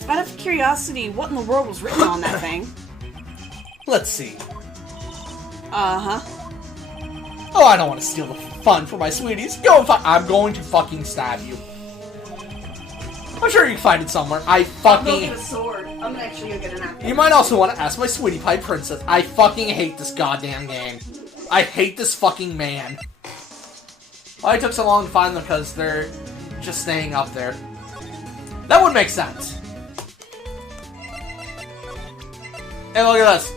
Out of curiosity, what in the world was written on that thing? Let's see. Uh-huh. Oh, I don't want to steal the fun for my sweeties. Go and I'm going to fucking stab you. I'm sure you can find it somewhere. I'll go get a sword. I'm gonna actually go get an apple. You might also want to ask my sweetie pie princess. I fucking hate this goddamn game. I hate this fucking man. Why it took so long to find them because they're just staying up there. That would make sense. Hey, look at this.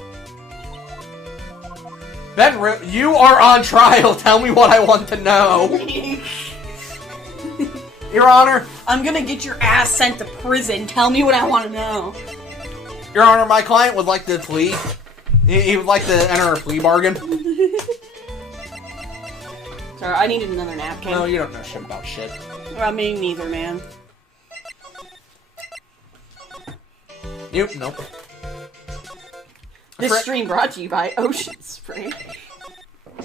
Ben, you are on trial. Tell me what I want to know. Your Honor. I'm gonna get your ass sent to prison. Tell me what I want to know. Your Honor, my client would like to plea. He would like to enter a plea bargain. Sorry, I needed another napkin. No, you don't know shit about shit. Well, me neither, man. Nope. This stream brought to you by Ocean Spray.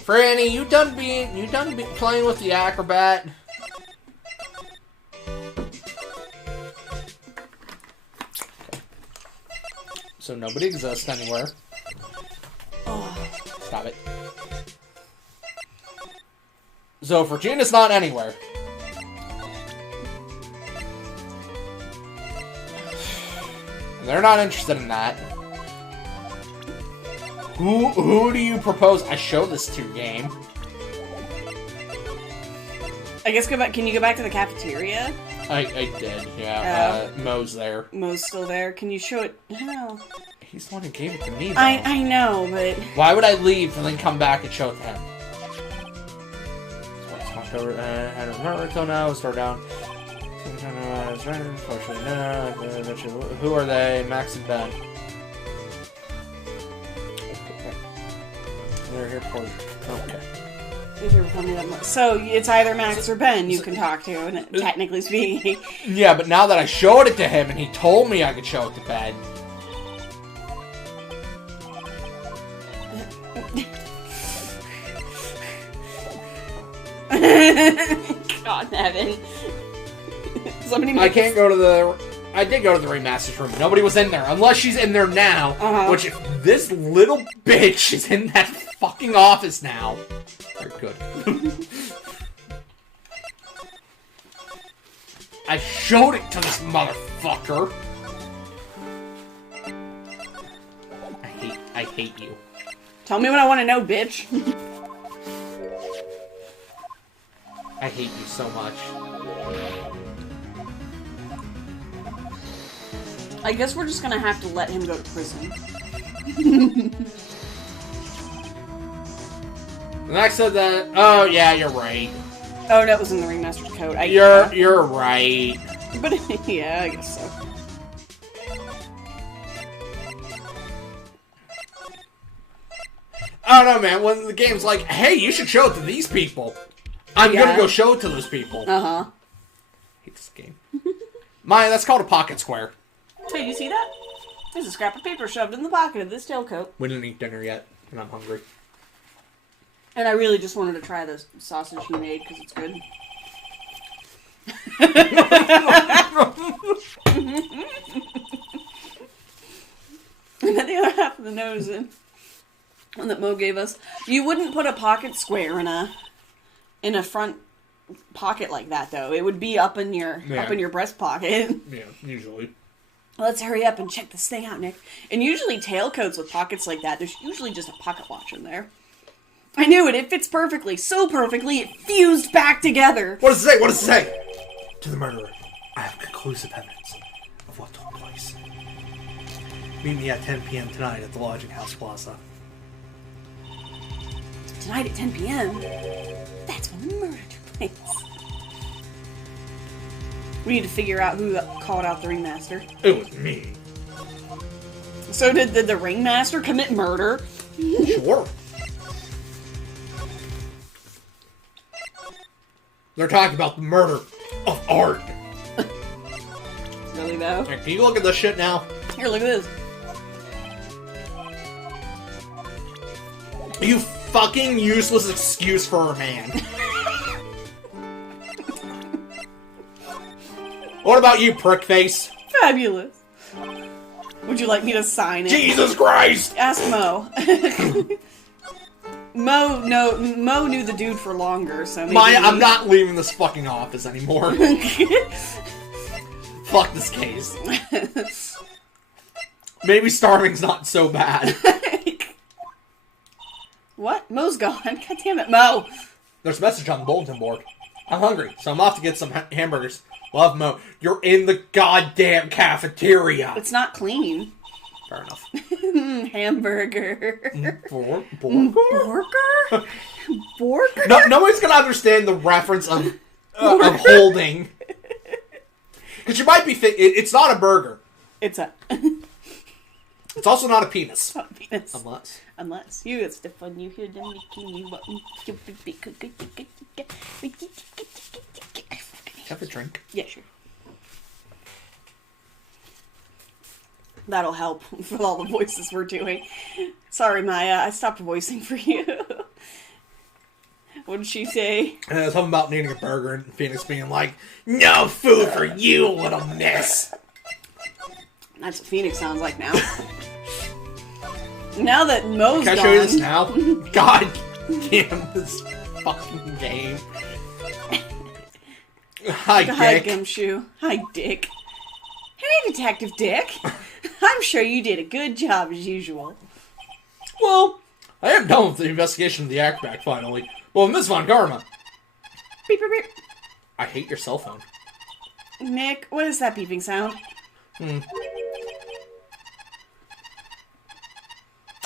Franny, you done playing with the acrobat? So nobody exists anywhere. Oh. Stop it. So Virginia's not anywhere. And they're not interested in that. Who do you propose I show this to, game? I guess go back. Can you go back to the cafeteria? I did, yeah. Mo's there. Mo's still there. Can you show it? No. He's the one who gave it to me, though. I know, but... Why would I leave and then come back and show it to him? Until now, start down. Who are they? Max and Ben. They're here for... Okay. So it's either Max or Ben you can talk to, and technically speaking. Yeah, but now that I showed it to him and he told me I could show it to Ben. God, Evan. I can't go to the... I did go to the remastered room. Nobody was in there. Unless she's in there now. Which, if this little bitch is in that fucking office now. Very good. I showed it to this motherfucker. I hate you. Tell me what I want to know, bitch. I hate you so much. I guess we're just gonna have to let him go to prison. Next of the... Oh, yeah, you're right. Oh, that was in the remastered code. You're right. But, yeah, I guess so. I don't know, man. When the game's like, hey, you should show it to these people. I'm gonna go show it to those people. Uh-huh. Hate this game. That's called a pocket square. Hey, you see that? There's a scrap of paper shoved in the pocket of this tailcoat. We didn't eat dinner yet, and I'm hungry. And I really just wanted to try the sausage he made, because it's good. And then the other half of the nose one that Mo gave us. You wouldn't put a pocket square in a front pocket like that, though. It would be up in your breast pocket. Yeah, usually. Let's hurry up and check this thing out, Nick. And usually tailcoats with pockets like that, there's usually just a pocket watch in there. I knew it. It fits perfectly. So perfectly, it fused back together. What does it say? What does it say? To the murderer, I have conclusive evidence of what took place. Meet me at 10 p.m. tonight at the Lodging House Plaza. Tonight at 10 p.m.? That's when the murder took place. We need to figure out who called out the ringmaster. It was me. So did the ringmaster commit murder? Sure. They're talking about the murder of art. Really, though? Hey, can you look at this shit now? Here, look at this. You fucking useless excuse for a man. What about you, prickface? Fabulous. Would you like me to sign it? Jesus Christ! Ask Mo. Mo knew the dude for longer, so maybe... I'm not leaving this fucking office anymore. Fuck this case. Maybe starving's not so bad. What? Mo's gone. God damn it, Mo. There's a message on the bulletin board. I'm hungry, so I'm off to get some hamburgers. Love, Mo. You're in the goddamn cafeteria. It's not clean. Fair enough. Hamburger. Burger? Burger? No one's gonna understand the reference of holding. Because you might be thinking, it's not a burger. It's It's also not a penis. not a penis. Unless you got stuff on you here, then making you have a drink. Yeah, sure. That'll help with all the voices we're doing. Sorry, Maya, I stopped voicing for you. What did she say? Something about needing a burger and Phoenix being like, "No food for you, little miss." That's what Phoenix sounds like now. Now that Mo's Can I gone... show you this now? God damn this fucking game. Hi, Hi, Dick. Gumshoe. Hi, Dick. Hey, Detective Dick. I'm sure you did a good job as usual. Well, I am done with the investigation of the Acrobat finally. Well, Miss Von Karma. Beep, beep, beep. I hate your cell phone. Nick, what is that beeping sound?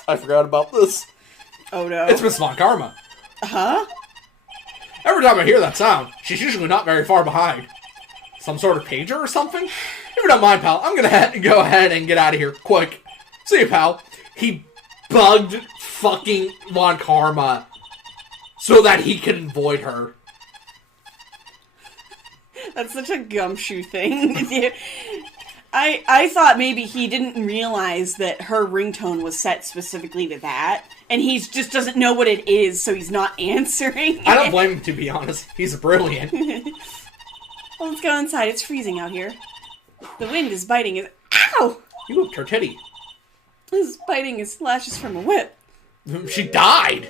I forgot about this. Oh no. It's Miss Von Karma. Huh? Every time I hear that sound, she's usually not very far behind. Some sort of pager or something? If you don't mind, pal, I'm gonna go ahead and get out of here quick. See you, pal. He bugged fucking Von Karma so that he can avoid her. That's such a Gumshoe thing. I thought maybe he didn't realize that her ringtone was set specifically to that, and he just doesn't know what it is, so he's not answering. I don't blame him, to be honest. He's brilliant. Well, let's go inside. It's freezing out here. The wind is biting his... Ow! You whipped her titty. He's biting his lashes from a whip. She died.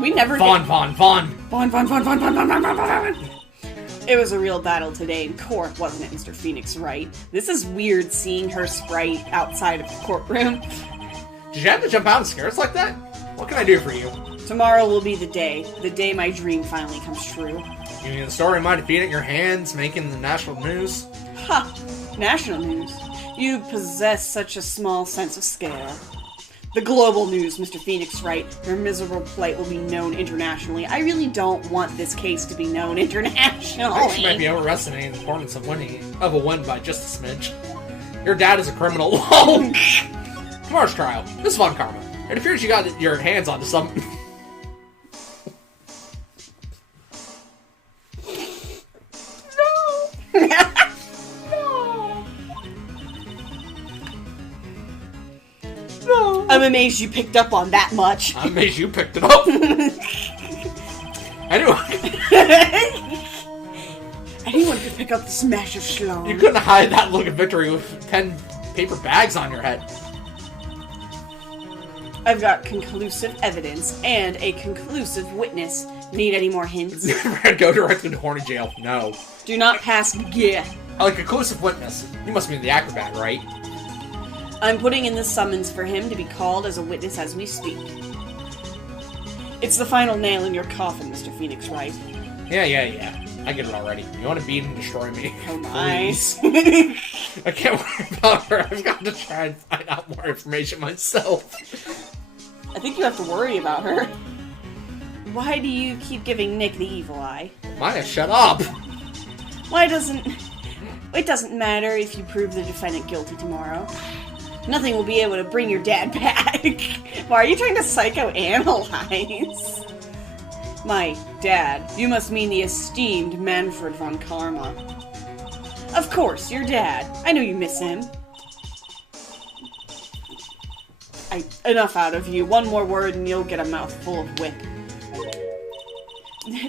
We never Von. Von. It was a real battle today in court, wasn't it, Mr. Phoenix Wright? This is weird seeing her sprite outside of the courtroom. Did you have to jump out and scare us like that? What can I do for you? Tomorrow will be the day my dream finally comes true. You mean the story might have been at your hands, making the national news? Ha! National news. You possess such a small sense of scale. The global news, Mr. Phoenix Wright. Your miserable plight will be known internationally. I really don't want this case to be known internationally. I think you might be overestimating the importance of a win by just a smidge. Your dad is a criminal. Tomorrow's trial. This is Von Karma. It appears you got your hands onto some... I'm amazed you picked up on that much. I'm amazed you picked it up. Anyone could pick up this massive schlong. You couldn't hide that look of victory with 10 paper bags on your head. I've got conclusive evidence and a conclusive witness. Need any more hints? Go directly to horny jail. No. Do not pass yeah. Like a conclusive witness. You must be the acrobat, right? I'm putting in the summons for him to be called as a witness as we speak. It's the final nail in your coffin, Mr. Phoenix Wright. Yeah. I get it already. You want to beat and destroy me? Oh my. I can't worry about her. I've got to try and find out more information myself. I think you have to worry about her. Why do you keep giving Nick the evil eye? Maya, shut up! It doesn't matter if you prove the defendant guilty tomorrow. Nothing will be able to bring your dad back. Why are you trying to psychoanalyze? My dad. You must mean the esteemed Manfred von Karma. Of course, your dad. I know you miss him. Enough out of you. One more word and you'll get a mouthful of whip.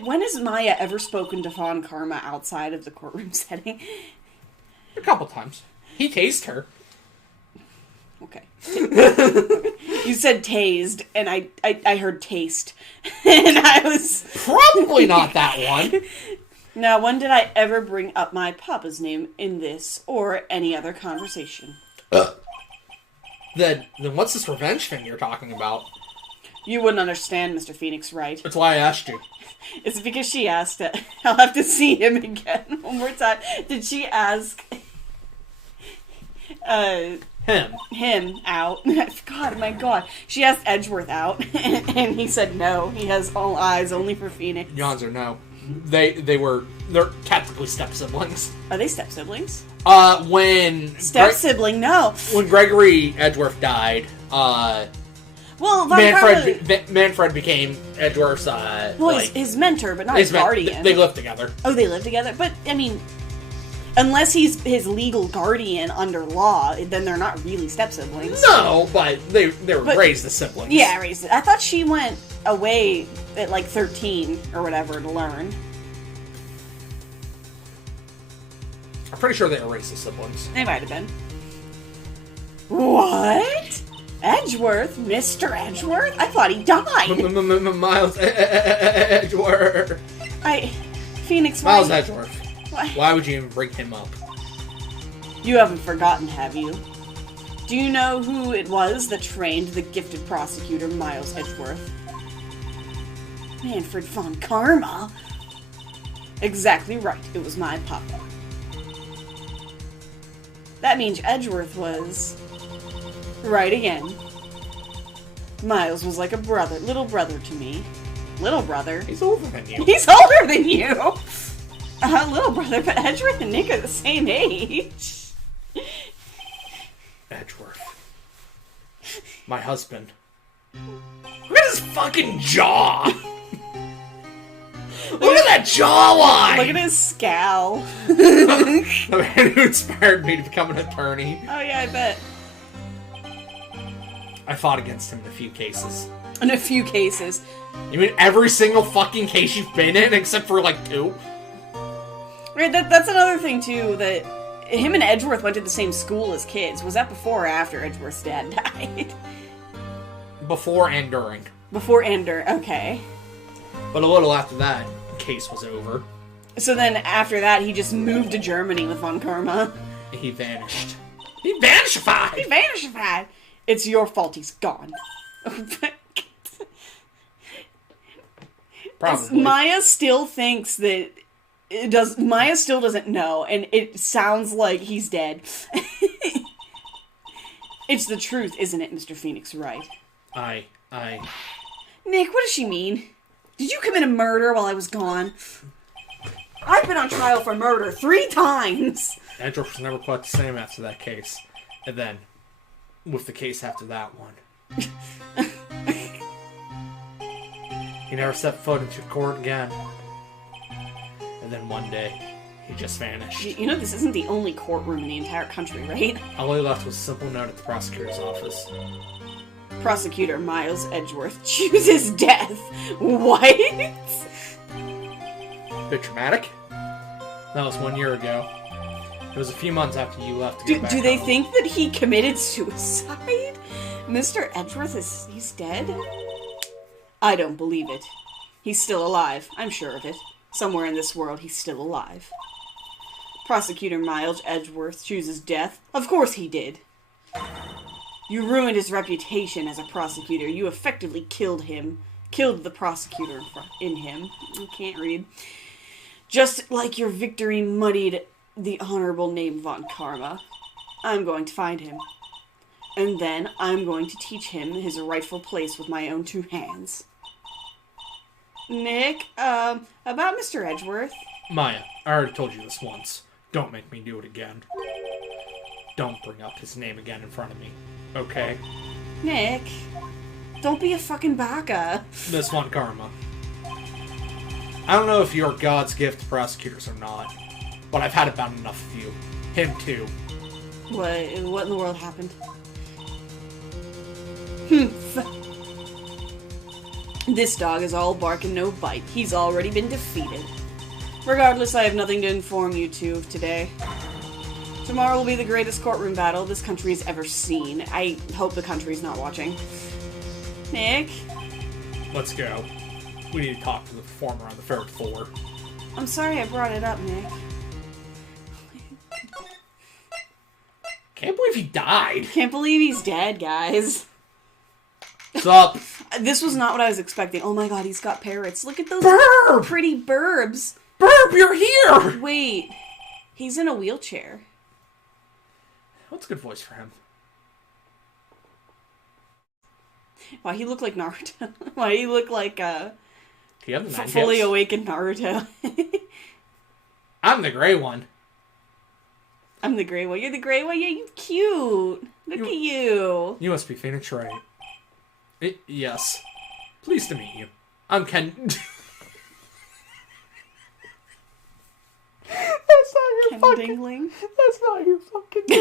When has Maya ever spoken to Von Karma outside of the courtroom setting? A couple times. He tased her. Okay. You said tased, and I heard taste. And I was... Probably not that one. Now, when did I ever bring up my papa's name in this or any other conversation? Then what's this revenge thing you're talking about? You wouldn't understand, Mr. Phoenix Wright. That's why I asked you. It's because she asked it. I'll have to see him again one more time. Did she ask... him out. God, my God. She asked Edgeworth out, and he said no. He has all eyes only for Phoenix. Yawns or no. They're technically step-siblings. Are they step-siblings? When... Step-sibling, no. When Gregory Edgeworth died, well, Manfred became Edgeworth's, his mentor, but not his guardian. They lived together. Oh, they live together? But, I mean... Unless he's his legal guardian under law, then they're not really step-siblings. No, but they were raised as siblings. Yeah, raised. I thought she went away at like 13 or whatever to learn. I'm pretty sure they were raised as siblings. They might have been. What? Edgeworth? Mr. Edgeworth? I thought he died. Miles Edgeworth. Phoenix, Miles Edgeworth. What? Why would you even bring him up? You haven't forgotten, have you? Do you know who it was that trained the gifted prosecutor Miles Edgeworth? Manfred von Karma? Exactly right. It was my papa. That means Edgeworth was... right again. Miles was like a brother, little brother to me. Little brother? He's older than you. He's older than you! Little brother, but Edgeworth and Nick are the same age. Edgeworth. My husband. Look at his fucking jaw! Look at that jawline! Look at his scowl. The man who inspired me to become an attorney. Oh yeah, I bet. I fought against him in a few cases. In a few cases. You mean every single fucking case you've been in, except for like 2? Right, that's another thing too, that him and Edgeworth went to the same school as kids. Was that before or after Edgeworth's dad died? Before and during. Before and during, okay. But a little after that, the case was over. So then after that, he just moved to Germany with Von Karma. He vanished. He vanishified! He vanishified! It's your fault he's gone. Probably. Maya still thinks that Maya still doesn't know, and it sounds like he's dead. It's the truth, isn't it, Mr. Phoenix Wright? Nick, what does she mean? Did you commit a murder while I was gone? I've been on trial for murder 3 times! Edgeworth was never quite the same after that case. And then, with the case after that one. He never stepped foot into court again. And then one day, he just vanished. You know this isn't the only courtroom in the entire country, right? All he left was a simple note at the prosecutor's office. Prosecutor Miles Edgeworth chooses death. What? Bit traumatic? That was 1 year ago. It was a few months after you left to go back Do they home. think that he committed suicide? Mr. Edgeworth he's dead? I don't believe it. He's still alive. I'm sure of it. Somewhere in this world, he's still alive. Prosecutor Miles Edgeworth chooses death? Of course he did. You ruined his reputation as a prosecutor. You effectively killed him. Killed the prosecutor in him. I can't read. Just like your victory muddied the honorable name Von Karma. I'm going to find him. And then I'm going to teach him his rightful place with my own 2 hands. Nick, about Mr. Edgeworth. Maya, I already told you this once. Don't make me do it again. Don't bring up his name again in front of me. Okay? Nick, don't be a fucking baka. This Von Karma. I don't know if you're God's gift to prosecutors or not, but I've had about enough of you. Him too. What in the world happened? This dog is all bark and no bite. He's already been defeated. Regardless, I have nothing to inform you two of today. Tomorrow will be the greatest courtroom battle this country has ever seen. I hope the country's not watching. Nick? Let's go. We need to talk to the performer on the third floor. I'm sorry I brought it up, Nick. Can't believe he died. Can't believe he's dead, guys. What's up? This was not what I was expecting. Oh my god, he's got parrots. Look at those Burb! pretty burbs. Burb, you're here! Wait, he's in a wheelchair. What's a good voice for him? Why he look like Naruto? Why he look like Do you have the nine fully hips? awakened Naruto? I'm the gray one. I'm the gray one. You're the gray one? Yeah, you cute. Look at you. You must be Phoenix Wright. Yes. Pleased to meet you. I'm Ken. That's not your fucking... Kindling. That's not your fucking name.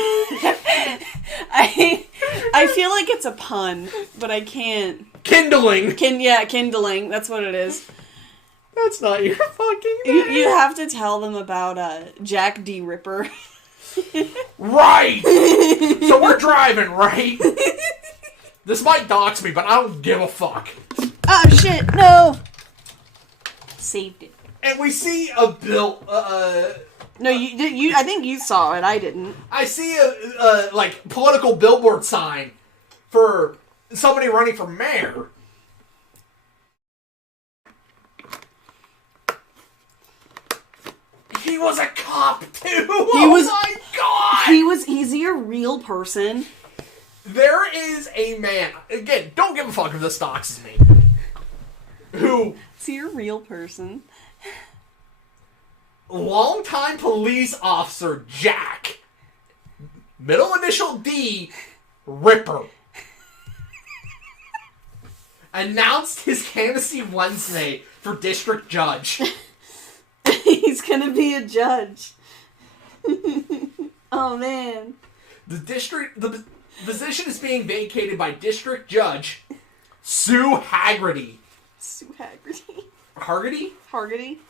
I feel like it's a pun, but I can't. Kindling. Kindling. That's what it is. That's not your fucking name. You have to tell them about Jack D. Ripper. Right! So we're driving, right? This might dox me, but I don't give a fuck. Oh shit, no! Saved it. And we see a bill, No, you. I think you saw it, I didn't. I see a like, political billboard sign for somebody running for mayor. He was a cop, too! My God! Is he a real person? There is a man, again, don't give a fuck if this doxes me, who... Is he a real person? Longtime police officer Jack, middle initial D, Ripper, announced his candidacy Wednesday for district judge. He's gonna be a judge. Oh man. The position is being vacated by district judge Sue Haggerty. Sue Haggerty. Hargity? Hargity?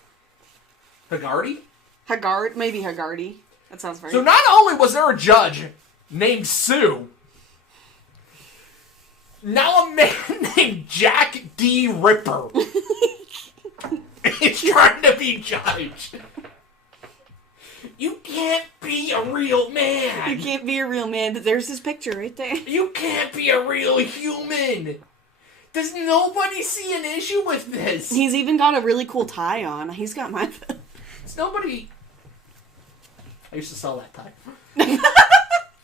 Hagarty? Haggard? Maybe Haggarty. That sounds right. So not only was there a judge named Sue, now a man named Jack D. Ripper is trying to be judge. You can't be a real man. You can't be a real man, but there's his picture right there. You can't be a real human. Does nobody see an issue with this? He's even got a really cool tie on. He's got my... It's nobody... I used to sell that tie.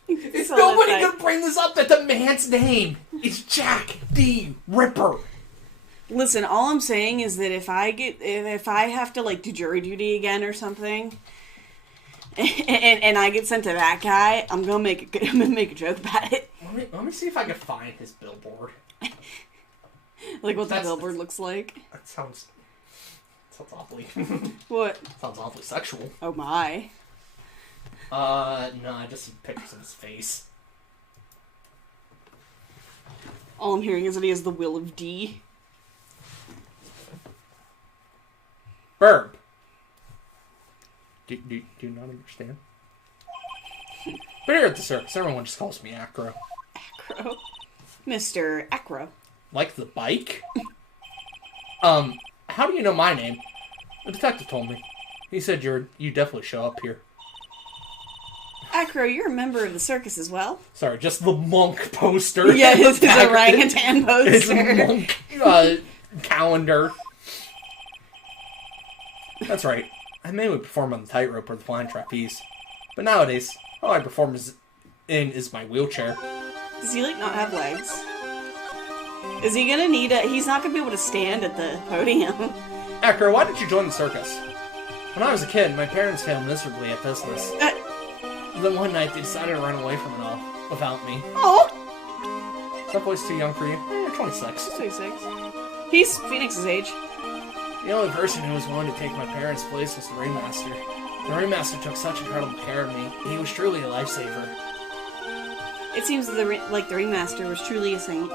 It's Sell nobody that tie. gonna bring this up that the man's name is Jack D. Ripper. Listen, all I'm saying is that if I have to like do jury duty again or something, and I get sent to that guy, I'm gonna make a joke about it. Let me see if I can find his billboard. Like what the billboard looks like. That sounds awfully. What? Sounds awfully sexual. Oh my. No, I just see pictures of his face. All I'm hearing is that he has the will of D. Verb. Do you not understand? But here at the circus, everyone just calls me Acro. Acro. Mr. Acro. Like the bike? How do you know my name? The detective told me. He said you definitely show up here. Acro, you're a member of the circus as well. Sorry, just the monk poster. Yeah, his orangutan poster. His monk calendar. That's right. I mainly perform on the tightrope or the flying trapeze. But nowadays, all I perform is my wheelchair. Does he, like, not have legs? Is he gonna need he's not gonna be able to stand at the podium. Acro, why did you join the circus? When I was a kid, my parents failed miserably at business. Then one night, they decided to run away from it all, without me. Oh! Is that voice too young for you? You're 26. He's 26. He's Phoenix's age. The only person who was willing to take my parents' place was the ringmaster. The ringmaster took such incredible care of me. He was truly a lifesaver. It seems that the ringmaster was truly a saint.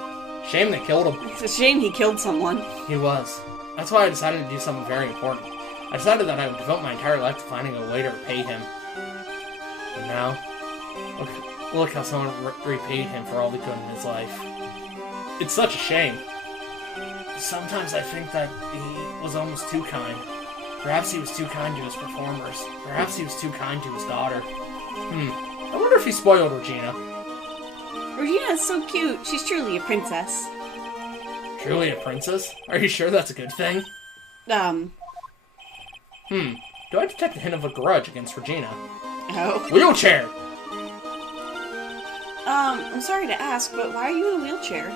Shame they killed him. It's a shame he killed someone. He was. That's why I decided to do something very important. I decided that I would devote my entire life to finding a way to repay him. And now, look how someone repaid him for all the good in his life. It's such a shame. Sometimes I think that he was almost too kind. Perhaps he was too kind to his performers. Perhaps he was too kind to his daughter. I wonder if he spoiled Regina. Regina's so cute. She's truly a princess. Truly a princess? Are you sure that's a good thing? Do I detect a hint of a grudge against Regina? Oh. Wheelchair! I'm sorry to ask, but why are you in a wheelchair?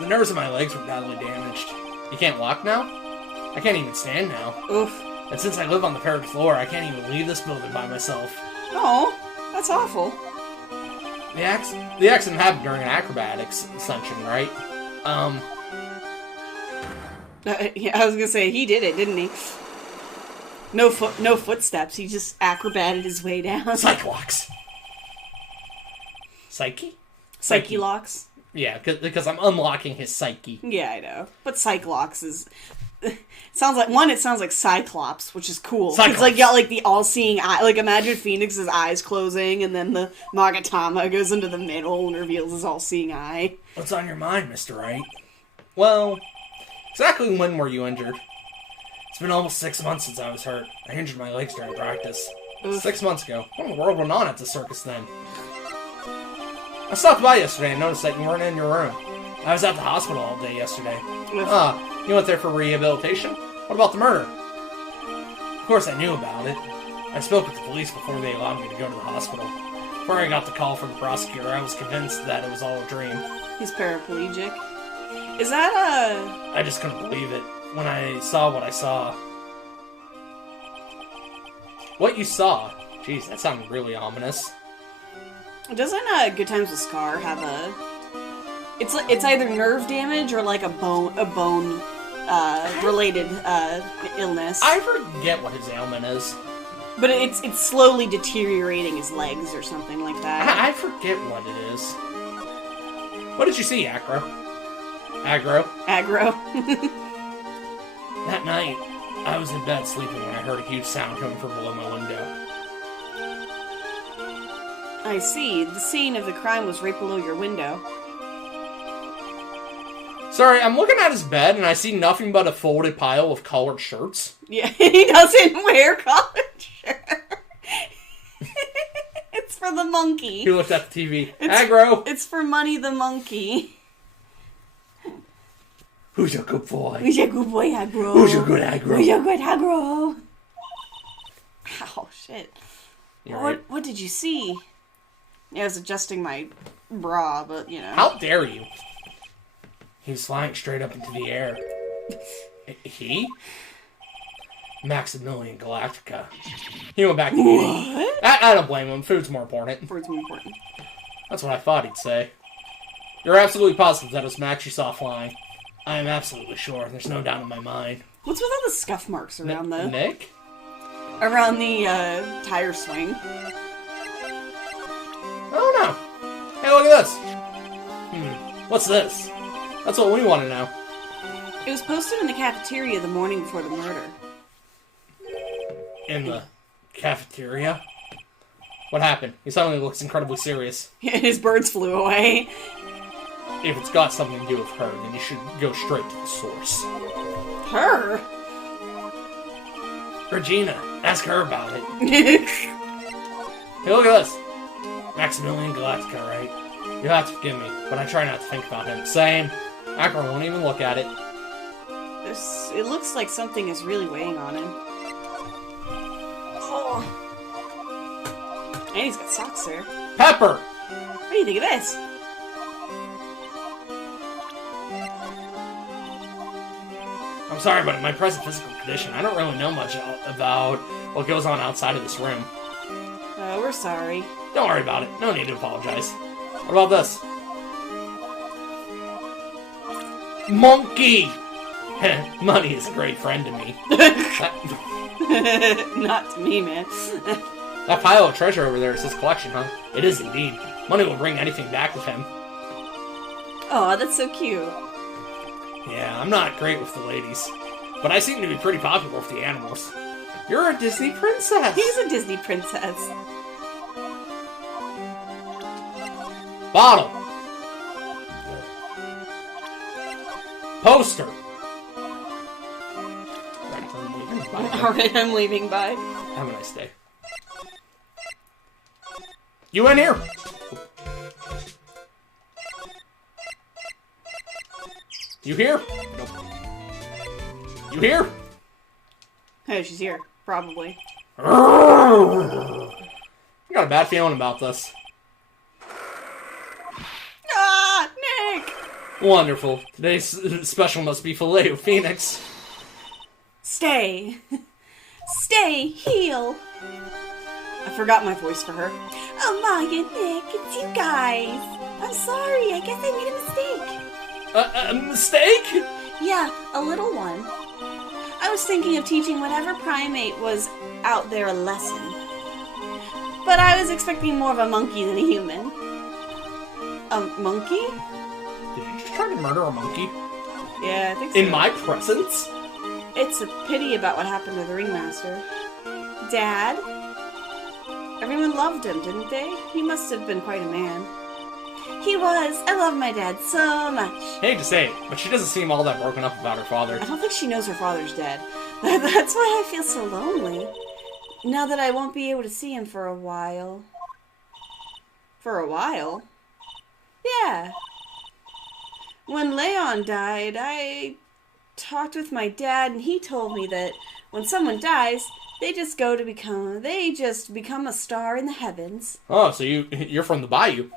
The nerves of my legs were badly damaged. You can't walk now? I can't even stand now. Oof. And since I live on the 3rd floor, I can't even leave this building by myself. Oh, that's awful. The accident happened during an acrobatics session, right? Yeah, I was gonna say, he did it, didn't he? No footsteps. He just acrobated his way down. Cyclops. Psyche? Psyche locks. Yeah, because I'm unlocking his psyche. Yeah, I know. But Cyclops is... It sounds like Cyclops, which is cool. It's like, got like the all-seeing eye. Like, imagine Phoenix's eyes closing, and then the Magatama goes into the middle and reveals his all-seeing eye. What's on your mind, Mr. Wright? Well, exactly when were you injured? It's been almost 6 months since I was hurt. I injured my legs during practice. Oof. 6 months ago. What in the world went on at the circus then? I stopped by yesterday and noticed that you weren't in your room. I was at the hospital all day yesterday. You went there for rehabilitation? What about the murder? Of course I knew about it. I spoke with the police before they allowed me to go to the hospital. Before I got the call from the prosecutor, I was convinced that it was all a dream. He's paraplegic. Is that I just couldn't believe it when I saw what I saw. What you saw? Jeez, that sounded really ominous. Doesn't Good Times with Scar have a... It's either nerve damage or like a bone related illness. I forget what his ailment is. But it's slowly deteriorating his legs or something like that. I forget what it is. What did you see, Aggro? Aggro? That night, I was in bed sleeping when I heard a huge sound coming from below my window. I see. The scene of the crime was right below your window. Sorry, I'm looking at his bed and I see nothing but a folded pile of collared shirts. Yeah, he doesn't wear collared shirts. It's for the monkey. He looked at the TV. Aggro! It's for Money the monkey. Who's your good boy? Who's your good boy, Aggro? Who's your good Aggro? Who's your good Aggro? Ow, shit. What did you see? Yeah, I was adjusting my bra, but, you know. How dare you? He was flying straight up into the air. He? Maximilian Galactica. He went back to eating. What? I don't blame him. Food's more important. Food's more important. That's what I thought he'd say. You're absolutely positive that it was Max you saw flying. I am absolutely sure. There's no doubt in my mind. What's with all the scuff marks around the... Nick? Around the, tire swing. Oh no. Hey, look at this. What's this? That's what we want to know. It was posted in the cafeteria the morning before the murder. In the cafeteria? What happened? He suddenly looks incredibly serious. His birds flew away. If it's got something to do with her, then you should go straight to the source. Her? Regina. Ask her about it. Hey, look at this. Maximilian Galactica, right? You'll have to forgive me, but I try not to think about him. Same. Akron won't even look at it. It looks like something is really weighing on him. Oh. And he's got socks there. Pepper! What do you think of this? I'm sorry, but in my present physical condition, I don't really know much about what goes on outside of this room. Oh, we're sorry. Don't worry about it. No need to apologize. What about this? Monkey! Money is a great friend to me. Not to me, man. That pile of treasure over there is his collection, huh? It is indeed. Money will bring anything back with him. Oh, that's so cute. Yeah, I'm not great with the ladies, but I seem to be pretty popular with the animals. You're a Disney princess! He's a Disney princess. Bottle! Poster! Alright, I'm leaving. Bye. Have a nice day. You in here? You here? Nope. You here? Oh, she's here. Probably. I got a bad feeling about this. Ah, Nick! Wonderful. Today's special must be filet of Phoenix. Stay. Stay. Heal. I forgot my voice for her. Oh, Maya, Nick, it's you guys. I'm sorry. I guess I made a mistake. A mistake? Yeah, a little one. I I was thinking of teaching whatever primate was out there a lesson. But I was expecting more of a monkey than a human. A monkey? Did you just try to murder a monkey? Yeah, I think so. In my presence? It's a pity about what happened to the ringmaster. Dad? Everyone loved him, didn't they? He must have been quite a man. He was. I love my dad so much. Hate to say it, but she doesn't seem all that broken up about her father. I don't think she knows her father's dead. That's why I feel so lonely. Now that I won't be able to see him for a while. For a while? Yeah. When Leon died, I talked with my dad, and he told me that when someone dies, they just become a star in the heavens. Oh, so you're from the bayou.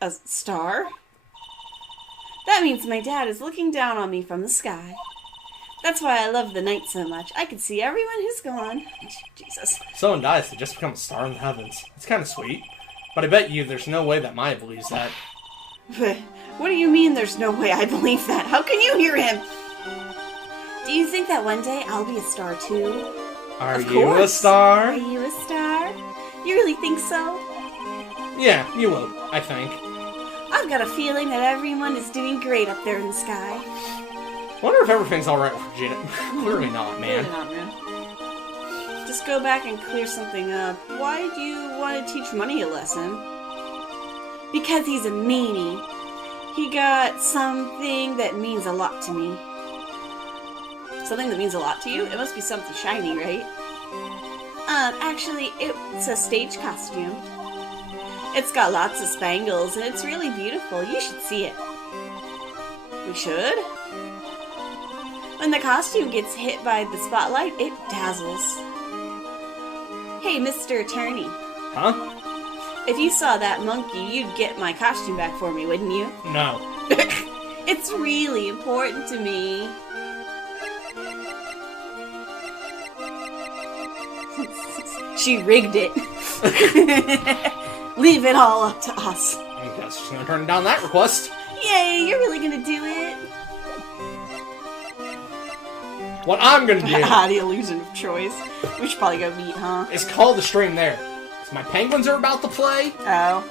A star? That means my dad is looking down on me from the sky. That's why I love the night so much. I can see everyone who's gone. Jesus. If someone dies, they just become a star in the heavens. It's kind of sweet. But I bet you there's no way that Maya believes that. What do you mean there's no way I believe that? How can you hear him? Do you think that one day I'll be a star too? Are you a star? Are you a star? You really think so? Yeah, you will, I think. I've got a feeling that everyone is doing great up there in the sky. Wonder if everything's alright with Regina. Clearly not, man. Really not, man. Just go back and clear something up. Why do you want to teach Money a lesson? Because he's a meanie. He got something that means a lot to me. Something that means a lot to you? It must be something shiny, right? Actually, it's a stage costume. It's got lots of spangles, and it's really beautiful. You should see it. We should? When the costume gets hit by the spotlight, it dazzles. Hey, Mr. Attorney. Huh? If you saw that monkey, you'd get my costume back for me, wouldn't you? No. It's really important to me. She rigged it. Leave it all up to us. I guess she's gonna turn down that request. Yay, you're really gonna do it? What I'm gonna do The illusion of choice. We should probably go meet, huh? is call the stream there. 'Cause my penguins are about to play, Oh.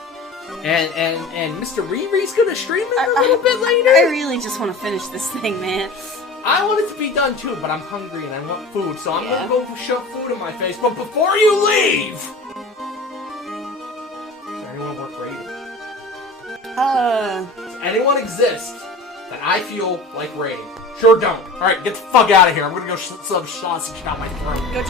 and Mr. Riri's gonna stream it a little bit later. I really just want to finish this thing, man. I want it to be done too, but I'm hungry and I want food, so I'm Yeah. gonna go shove food in my face. But before you leave, is there anyone worth raiding? Does anyone exist that I feel like raiding? Sure don't. Alright, get the fuck out of here. I'm gonna go shove sausage down my throat. Go